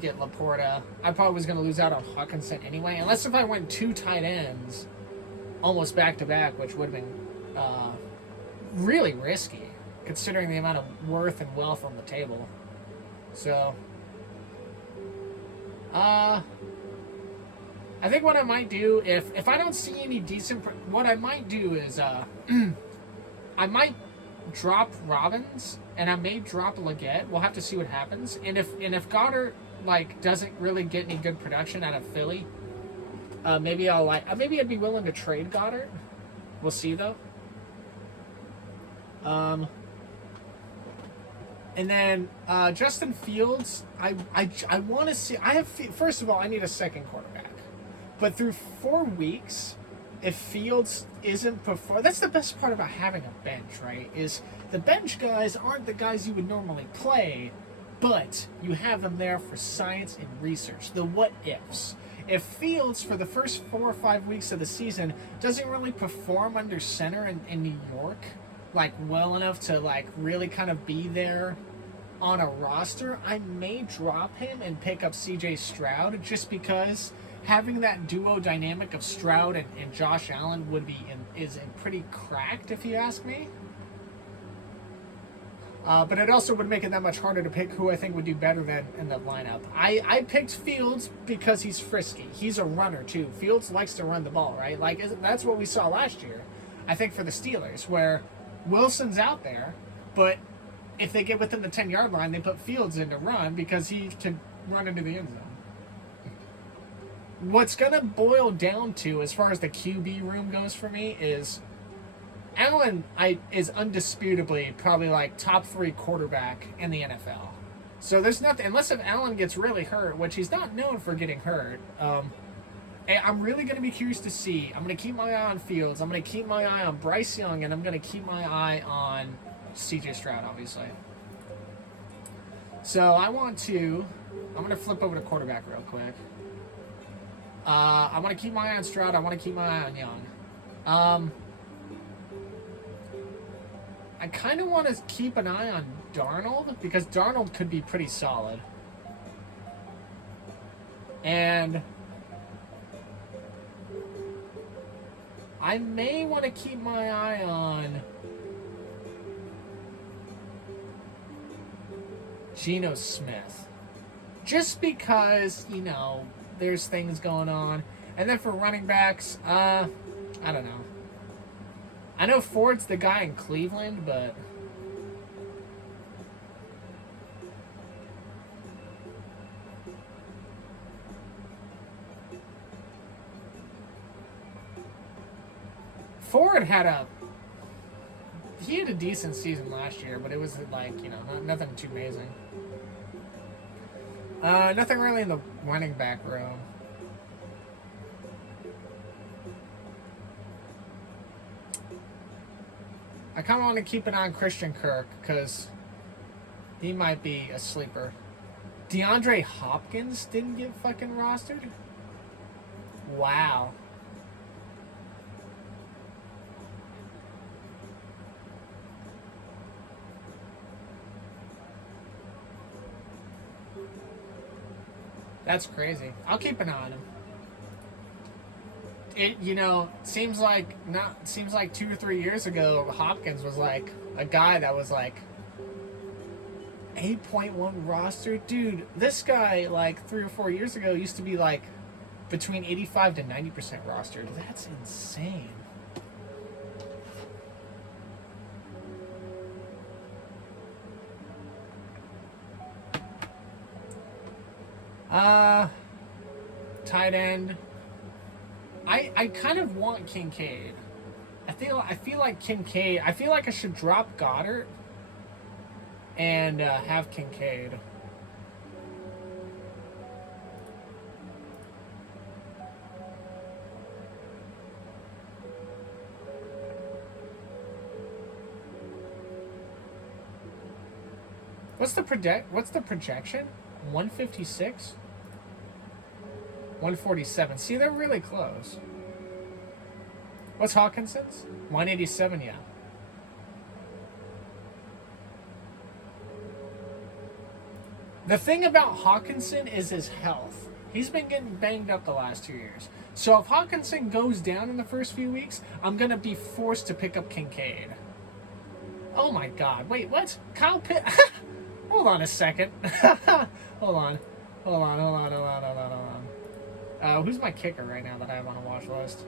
get Laporta, I probably was going to lose out on Hawkinson anyway. Unless if I went 2 tight ends, almost back to back, which would have been really risky, considering the amount of worth and wealth on the table. So, I think what I might do, if I don't see any decent... What I might do is, I might drop Robbins, and I may drop Legette. We'll have to see what happens. And if Goddard, like, doesn't really get any good production out of Philly, maybe I'd be willing to trade Goddard. We'll see, though. And then, Justin Fields, I want to see... First of all, I need a second quarterback. But through 4 weeks, if Fields isn't performing, that's the best part about having a bench, right? Is the bench guys aren't the guys you would normally play, but you have them there for science and research, the what ifs. If Fields, for the first 4 or 5 weeks of the season, doesn't really perform under center in New York, like well enough to like really kind of be there on a roster, I may drop him and pick up CJ Stroud just because having that duo dynamic of Stroud and Josh Allen is pretty cracked, if you ask me. But it also would make it that much harder to pick who I think would do better than in the lineup. I picked Fields because he's frisky. He's a runner, too. Fields likes to run the ball, right? Like, that's what we saw last year, I think, for the Steelers, where Wilson's out there, but if they get within the 10-yard line, they put Fields in to run because he can run into the end zone. What's going to boil down to, as far as the QB room goes for me, is Allen is undisputably probably like top 3 quarterback in the NFL. So there's nothing, unless if Allen gets really hurt, which he's not known for getting hurt. I'm really going to be curious to see. I'm going to keep my eye on Fields. I'm going to keep my eye on Bryce Young, and I'm going to keep my eye on CJ Stroud, obviously. So I'm going to flip over to quarterback real quick. I want to keep my eye on Stroud. I want to keep my eye on Young. I kind of want to keep an eye on Darnold because Darnold could be pretty solid. And I may want to keep my eye on Geno Smith. Just because, you know, there's things going on. And then for running backs, I don't know. I know Ford's the guy in Cleveland, but... Ford had a decent season last year, but it was like, you know, nothing too amazing. Nothing really in the running back room. I kind of want to keep an eye on Christian Kirk because he might be a sleeper. DeAndre Hopkins didn't get fucking rostered? Wow. That's crazy. I'll keep an eye on him. It, you know, seems like 2 or 3 years ago, Hopkins was like a guy that was like 8.1 roster. Dude, this guy like 3 or 4 years ago used to be like between 85 to 90% rostered. That's insane. Tight end. I kind of want Kincaid. I feel like Kincaid. I feel like I should drop Goddard and have Kincaid. What's the projection? 156? 147. See, they're really close. What's Hawkinson's? 187, yeah. The thing about Hawkinson is his health. He's been getting banged up the last 2 years. So if Hawkinson goes down in the first few weeks, I'm going to be forced to pick up Kincaid. Oh my god. Wait, what? Kyle Pitt? Hold on a second. Hold on. Who's my kicker right now that I have on a watch list?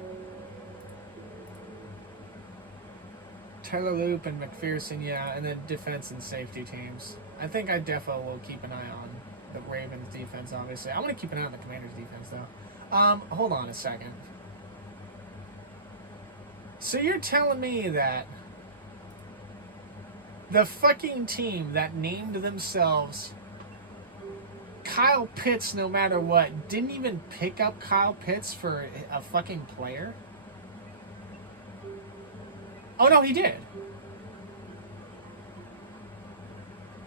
Taylor Loop and McPherson, yeah, and then defense and safety teams. I think I defo will keep an eye on the Ravens defense, obviously. I want to keep an eye on the Commanders defense, though. Hold on a second. So you're telling me that the fucking team that named themselves Kyle Pitts no matter what didn't even pick up Kyle Pitts for a fucking player? Oh, no, he did.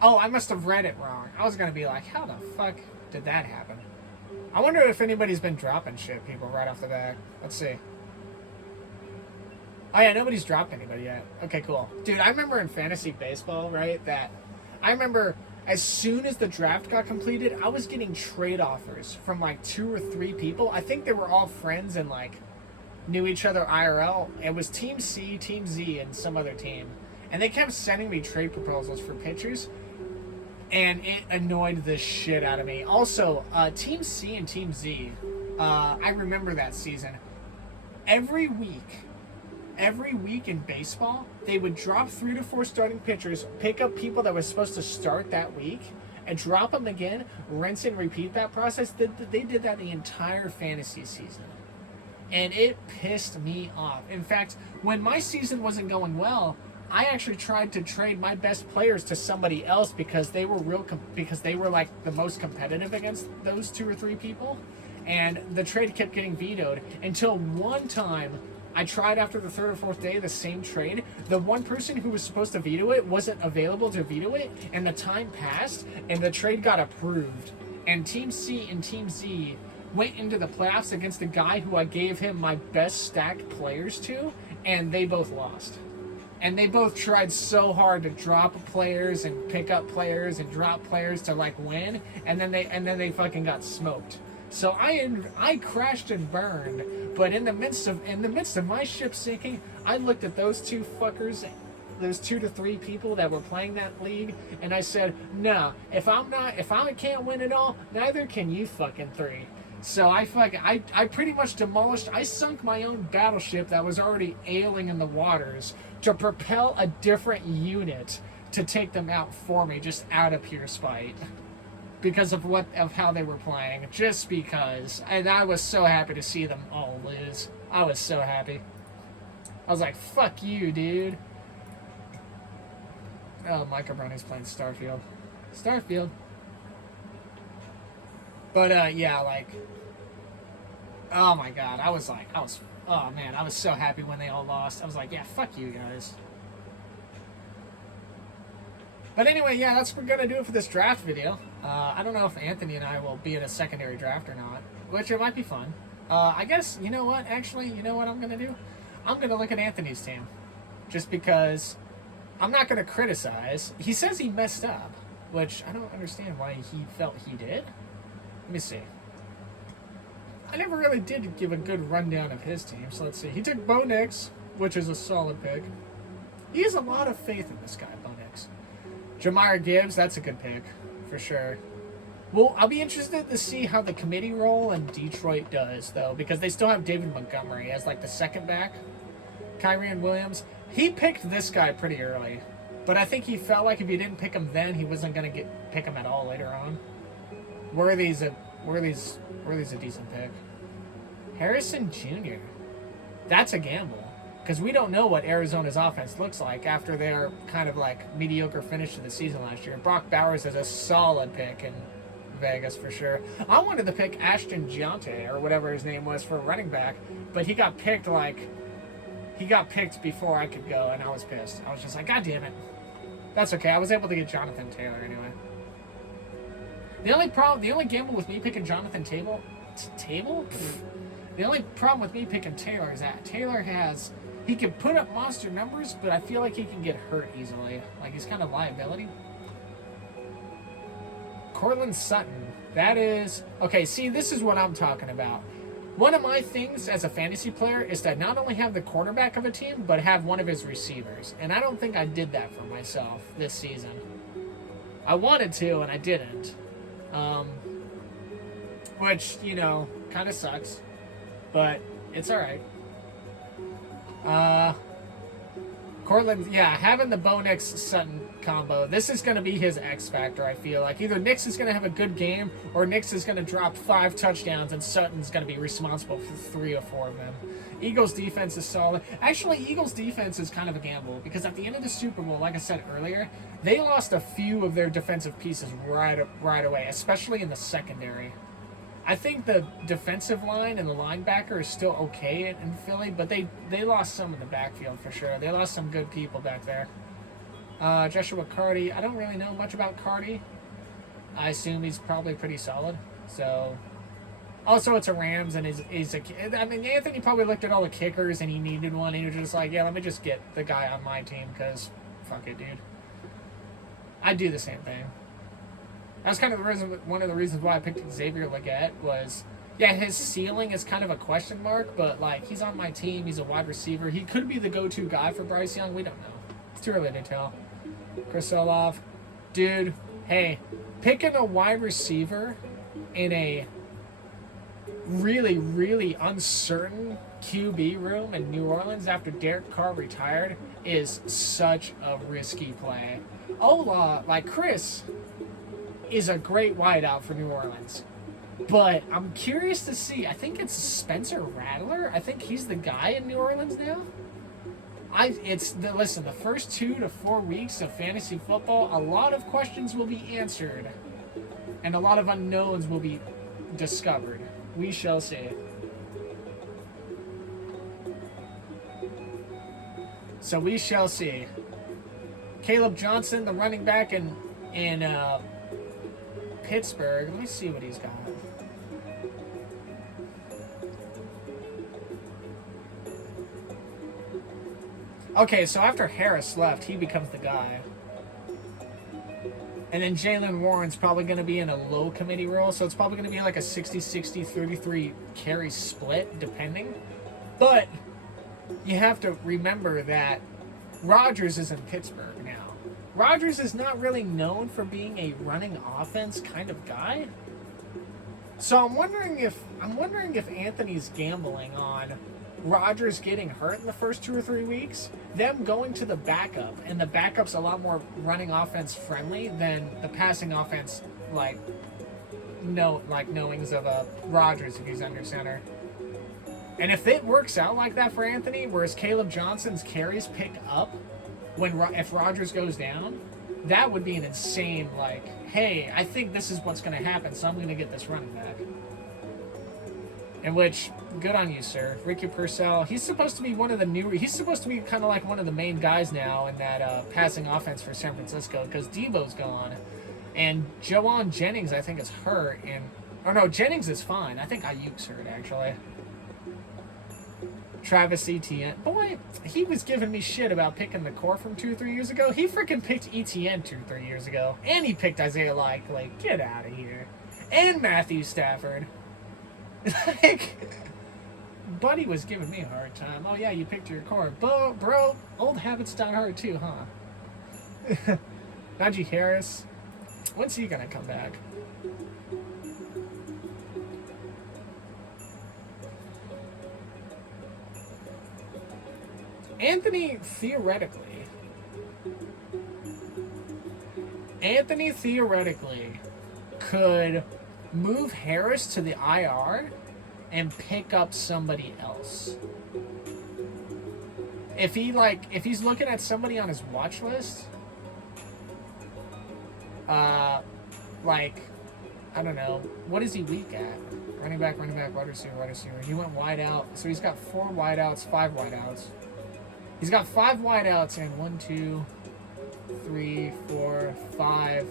Oh, I must have read it wrong. I was going to be like, how the fuck did that happen? I wonder if anybody's been dropping shit, people, right off the bat. Let's see. Oh, yeah, nobody's dropped anybody yet. Okay, cool. Dude, I remember in fantasy baseball, right, that I remember as soon as the draft got completed, I was getting trade offers from like 2 or 3 people. I think they were all friends and like knew each other IRL. It was Team C, Team Z, and some other team. And they kept sending me trade proposals for pitchers. And it annoyed the shit out of me. Also, Team C and Team Z, I remember that season. Every week in baseball, they would drop 3 to 4 starting pitchers, pick up people that were supposed to start that week, and drop them again, rinse and repeat that process. They did that the entire fantasy season. And it pissed me off. In fact, when my season wasn't going well, I actually tried to trade my best players to somebody else because they were because they were like the most competitive against those 2 or 3 people. And the trade kept getting vetoed until one time I tried after the 3rd or 4th day the same trade. The one person who was supposed to veto it wasn't available to veto it, and the time passed, and the trade got approved. And Team C and Team Z went into the playoffs against a guy who I gave him my best stacked players to, and they both lost. And they both tried so hard to drop players and pick up players and drop players to like win, and then they fucking got smoked. So I crashed and burned But in the midst of my ship sinking, I looked at those two fuckers, those 2 to 3 people that were playing that league, and I said, no, if I can't win it all, neither can you fucking 3. So I pretty much demolished. I sunk my own battleship that was already ailing in the waters to propel a different unit to take them out for me, just out of pure spite, because of how they were playing. Just because, and I was so happy to see them all lose. I was so happy. I was like, "Fuck you, dude." Oh, Micah Brownie's playing Starfield. Starfield. But yeah, like, oh my god, oh man, I was so happy when they all lost. I was like, yeah, fuck you guys. But anyway, yeah, that's what we're gonna do it for this draft video. I don't know if Anthony and I will be in a secondary draft or not, which it might be fun. I guess, you know what, actually, you know what I'm gonna do? I'm gonna look at Anthony's team. Just because I'm not gonna criticize. He says he messed up, which I don't understand why he felt he did. Let me see. I never really did give a good rundown of his team, so let's see. He took Bo Nix, which is a solid pick. He has a lot of faith in this guy, Bo Nix. Jahmyr Gibbs, that's a good pick, for sure. Well, I'll be interested to see how the committee role in Detroit does, though, because they still have David Montgomery as, like, the second back. Kyren Williams, he picked this guy pretty early, but I think he felt like if you didn't pick him then, he wasn't going to pick him at all later on. Worthy's a decent pick. Harrison Jr. That's a gamble, because we don't know what Arizona's offense looks like after their kind of like mediocre finish to the season last year. Brock Bowers is a solid pick in Vegas for sure. I wanted to pick Ashton Giante or whatever his name was for running back, but he got picked before I could go, and I was pissed. I was just like, God damn it. That's okay. I was able to get Jonathan Taylor anyway. The only gamble with me picking Jonathan Taylor? The only problem with me picking Taylor is that Taylor he can put up monster numbers, but I feel like he can get hurt easily. Like, he's kind of liability. Cortland Sutton. That is... Okay, see, this is what I'm talking about. One of my things as a fantasy player is to not only have the quarterback of a team, but have one of his receivers. And I don't think I did that for myself this season. I wanted to, and I didn't. Which, you know, kind of sucks. But it's alright. Cortland, yeah, having the Bo Nix Sutton combo, this is going to be his X factor, I feel like. Either Nix is going to have a good game, or Nix is going to drop 5 touchdowns, and Sutton's going to be responsible for 3 or 4 of them. Eagles defense is solid. Actually, Eagles defense is kind of a gamble, because at the end of the Super Bowl, like I said earlier, they lost a few of their defensive pieces right away, especially in the secondary. I think the defensive line and the linebacker is still okay in Philly, but they lost some in the backfield for sure. They lost some good people back there. Joshua Carty, I don't really know much about Carty. I assume he's probably pretty solid. So, also it's a Rams, and I mean, Anthony probably looked at all the kickers and he needed one. And he was just like, yeah, let me just get the guy on my team because fuck it, dude. I'd do the same thing. That's kind of one of the reasons why I picked Xavier Legette was, yeah, his ceiling is kind of a question mark, but, like, he's on my team. He's a wide receiver. He could be the go-to guy for Bryce Young. We don't know. It's too early to tell. Chris Olaf. Dude, hey, picking a wide receiver in a really, really uncertain QB room in New Orleans after Derek Carr retired is such a risky play. Chris is a great wideout for New Orleans. But I'm curious to see. I think it's Spencer Rattler. I think he's the guy in New Orleans now. Listen, the first 2 to 4 weeks of fantasy football, a lot of questions will be answered. And a lot of unknowns will be discovered. We shall see. So we shall see. Caleb Johnson, the running back in Pittsburgh. Let me see what he's got. Okay, so after Harris left, he becomes the guy. And then Jalen Warren's probably going to be in a low committee role, so it's probably going to be like a 60-60, 33 carry split, depending. But you have to remember that Rodgers is in Pittsburgh now. Rodgers is not really known for being a running offense kind of guy. So I'm wondering if Anthony's gambling on Rodgers getting hurt in the first 2 or 3 weeks, them going to the backup, and the backup's a lot more running offense friendly than the passing offense knowings of Rodgers if he's under center. And if it works out like that for Anthony, whereas Caleb Johnson's carries pick up if Rodgers goes down, that would be an insane, hey, I think this is what's going to happen, so I'm going to get this running back. In which, good on you, sir. Ricky Purcell, he's supposed to be he's supposed to be kind of like one of the main guys now in that passing offense for San Francisco, because Debo's gone. And Joanne Jennings, I think, is hurt. Jennings is fine. I think Ayuk's hurt, actually. Travis Etienne. Boy, he was giving me shit about picking the core from 2 or 3 years ago. He freaking picked Etienne 2 or 3 years ago. And he picked Isaiah Likely. Get out of here. And Matthew Stafford. Buddy was giving me a hard time. Oh, yeah, you picked your core. Bro, old habits die hard too, huh? Najee Harris. When's he going to come back? Anthony theoretically could move Harris to the IR and pick up somebody else. If he's looking at somebody on his watch list, I don't know, what is he weak at? Running back, wide receiver. He went wide out, so he's got 4 wideouts, 5 wideouts. He's got 5 wideouts and 1, 2, 3, 4, 5.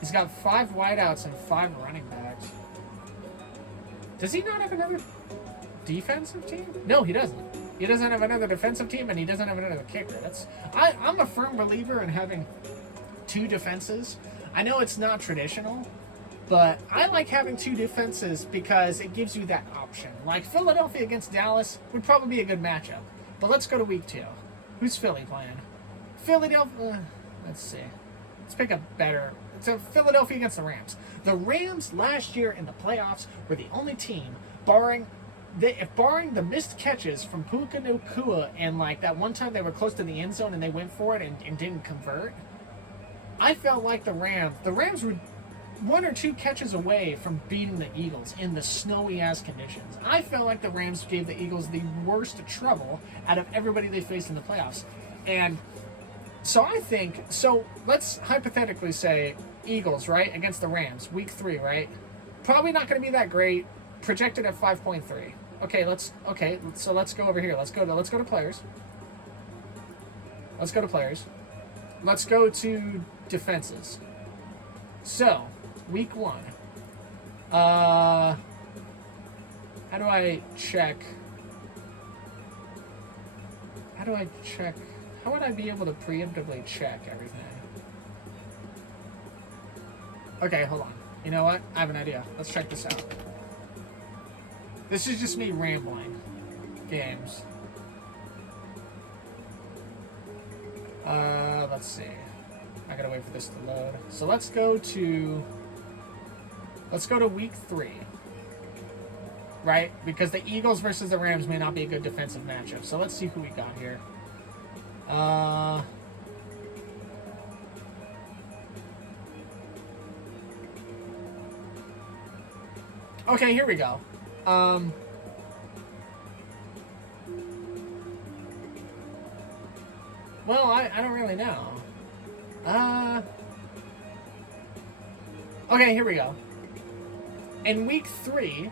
He's got 5 wideouts and 5 running backs. Does he not have another defensive team? No, he doesn't. He doesn't have another defensive team, and he doesn't have another kicker. I'm a firm believer in having 2 defenses. I know it's not traditional, but I like having 2 defenses because it gives you that option. Like Philadelphia against Dallas would probably be a good matchup. But let's go to week 2. Who's Philly playing? Philadelphia. Let's see. Let's pick a better. So Philadelphia against the Rams. The Rams last year in the playoffs were the only team, barring the missed catches from Puka Nacua and that one time they were close to the end zone and they went for it and didn't convert. I felt like the Rams were 1 or 2 catches away from beating the Eagles in the snowy-ass conditions. I felt like the Rams gave the Eagles the worst trouble out of everybody they faced in the playoffs. And so let's hypothetically say Eagles, right, against the Rams, week 3, right? Probably not going to be that great, projected at 5.3. So let's go over here. Let's go to players. Let's go to defenses. So, week 1. How do I check? How would I be able to preemptively check everything? Okay, hold on. You know what? I have an idea. Let's check this out. This is just me rambling. Games. Let's see. I gotta wait for this to load. So let's go to week 3. Right? Because the Eagles versus the Rams may not be a good defensive matchup. So let's see who we got here. Okay, here we go. Well, I don't really know. Okay, here we go. In week 3,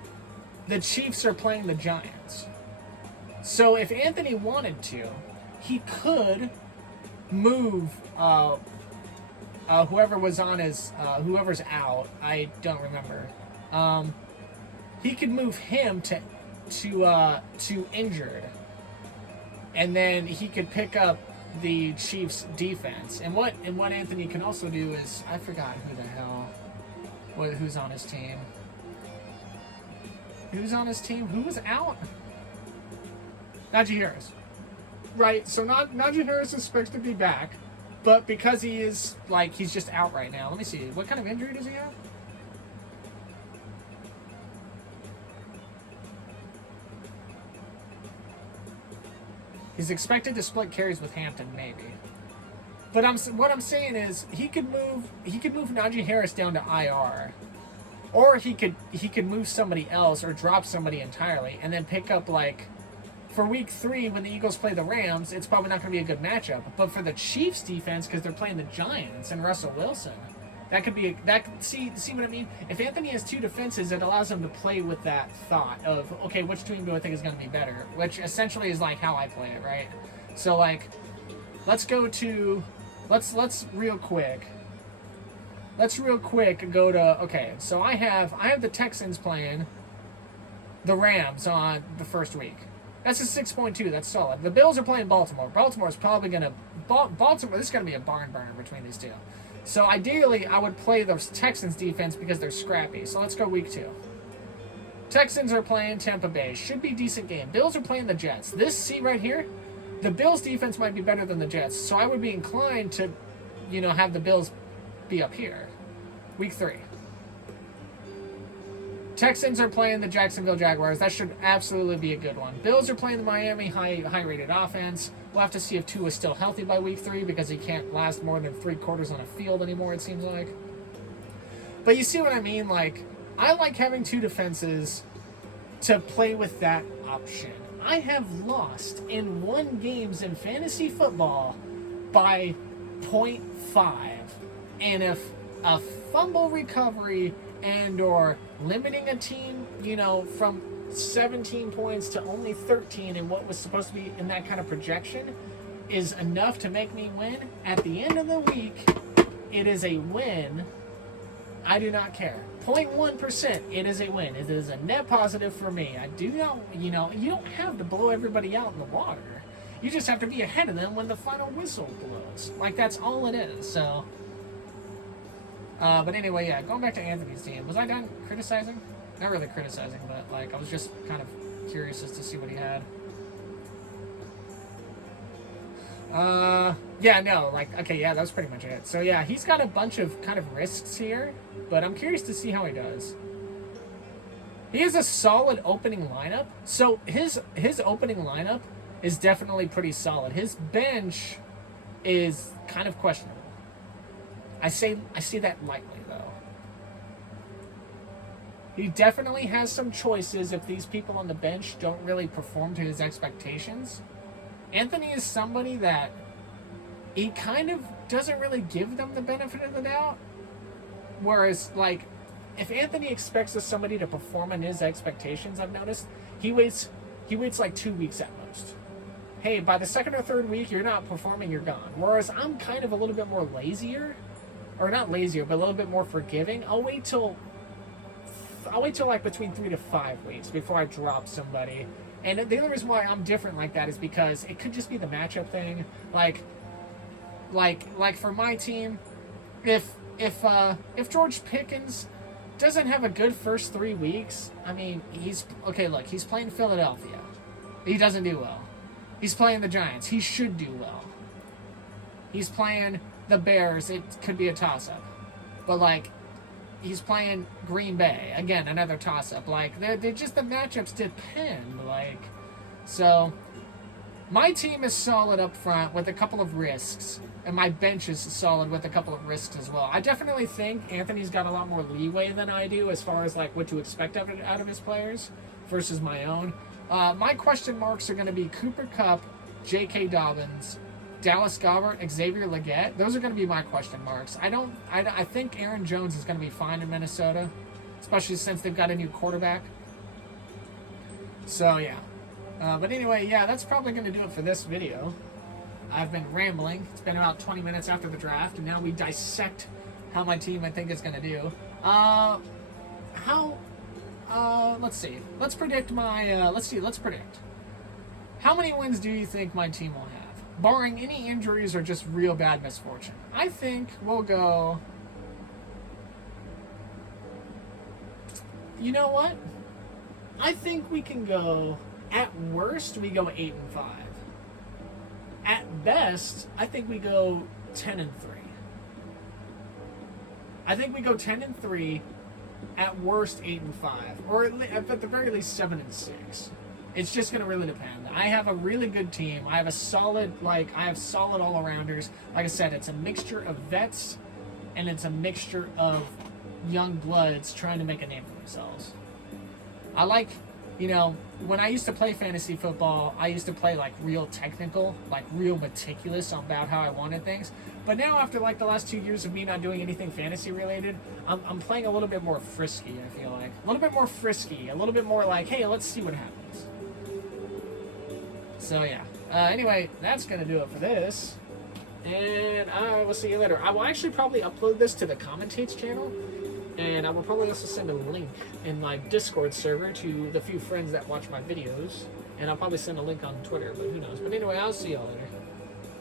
the Chiefs are playing the Giants. So if Anthony wanted to, he could move whoever was on his whoever's out. I don't remember. He could move him to injured, and then he could pick up the Chiefs defense. And what Anthony can also do is, I forgot who's on his team. Who's on his team? Who was out? Najee Harris. Right, so Najee Harris is supposed to be back, but because he is, like, he's just out right now. Let me see. What kind of injury does he have? He's expected to split carries with Hampton, maybe. But what I'm saying is he could move Najee Harris down to IR, or he could move somebody else or drop somebody entirely, and then pick up, like, for week 3 when the Eagles play the Rams, it's probably not going to be a good matchup. But for the Chiefs defense, because they're playing the Giants and Russell Wilson, that could be see what I mean? If Anthony has 2 defenses, it allows him to play with that thought of, okay, which team do I think is going to be better? Which essentially is like how I play it, right? So, like, let's real quick go to, okay, so I have the Texans playing the Rams on the first week. That's a 6.2. That's solid. The Bills are playing Baltimore. Baltimore's probably going to Baltimore. This is going to be a barn burner between these two. So ideally, I would play the Texans defense because they're scrappy. So let's go week 2. Texans are playing Tampa Bay. Should be a decent game. Bills are playing the Jets. This seat right here, the Bills defense might be better than the Jets. So I would be inclined to, have the Bills be up here. Week 3. Texans are playing the Jacksonville Jaguars. That should absolutely be a good one. Bills are playing the Miami high-rated offense. We'll have to see if Tua is still healthy by week 3 because he can't last more than 3 quarters on a field anymore, it seems like. But you see what I mean? Like, I like having 2 defenses to play with that option. I have lost in 1 games in fantasy football by 0.5. And if a fumble recovery and or limiting a team, from 17 points to only 13 in what was supposed to be in that kind of projection is enough to make me win, at the end of the week, it is a win. I do not care. 0.1%, it is a win. It is a net positive for me. I do not, you don't have to blow everybody out in the water. You just have to be ahead of them when the final whistle blows. Like, that's all it is, so... but anyway, yeah, going back to Anthony's team. Was I done criticizing? Not really criticizing, but, like, I was just kind of curious as to see what he had. Yeah, no, like, okay, yeah, that was pretty much it. So, yeah, he's got a bunch of kind of risks here, but I'm curious to see how he does. He has a solid opening lineup. So, his opening lineup is definitely pretty solid. His bench is kind of questionable. I say that lightly, though. He definitely has some choices if these people on the bench don't really perform to his expectations. Anthony is somebody that he kind of doesn't really give them the benefit of the doubt. Whereas, like, if Anthony expects somebody to perform in his expectations, I've noticed, he waits like 2 weeks at most. Hey, by the 2nd or 3rd week, you're not performing, you're gone. Whereas I'm kind of a little bit more lazier. Or not lazier, but a little bit more forgiving. I'll wait till like between 3 to 5 weeks before I drop somebody. And the only reason why I'm different like that is because it could just be the matchup thing. Like for my team, if George Pickens doesn't have a good first 3 weeks, I mean, he's playing Philadelphia. He doesn't do well. He's playing the Giants. He should do well. He's playing the Bears. It could be a toss-up. But, like, he's playing Green Bay. Again, another toss-up. Like, they're just, the matchups depend. Like, so, my team is solid up front with a couple of risks. And my bench is solid with a couple of risks as well. I definitely think Anthony's got a lot more leeway than I do as far as, like, what to expect out of his players versus my own. My question marks are going to be Cooper Kupp, J.K. Dobbins, Dallas Goedert, Xavier Legette. Those are going to be my question marks. I think Aaron Jones is going to be fine in Minnesota, especially since they've got a new quarterback. So, yeah. But anyway, yeah, that's probably going to do it for this video. I've been rambling. It's been about 20 minutes after the draft, and now we dissect how my team, I think, is going to do. Let's see. Let's predict my, let's predict. How many wins do you think my team will have? barring any injuries or just real bad misfortune. I think we'll go. You know what? I think we can go. At worst, we go 8-5. At best, I think we go 10-3. I think we go 10-3. At worst, 8-5, or at the very least 7-6. It's just going to really depend. I have a really good team. I have a solid, solid all-arounders. Like I said, it's a mixture of vets, and it's a mixture of young bloods trying to make a name for themselves. I like, when I used to play fantasy football, I used to play real technical, real meticulous about how I wanted things. But now, after the last 2 years of me not doing anything fantasy related, I'm playing a little bit more frisky. I feel like a little bit more frisky, a little bit more hey, let's see what happens. So yeah. Anyway, that's gonna do it for this, and I will see you later. I will actually probably upload this to the commentates channel. And I will probably also send a link in my Discord server to the few friends that watch my videos. And I'll probably send a link on Twitter, but who knows. But anyway, I'll see y'all later.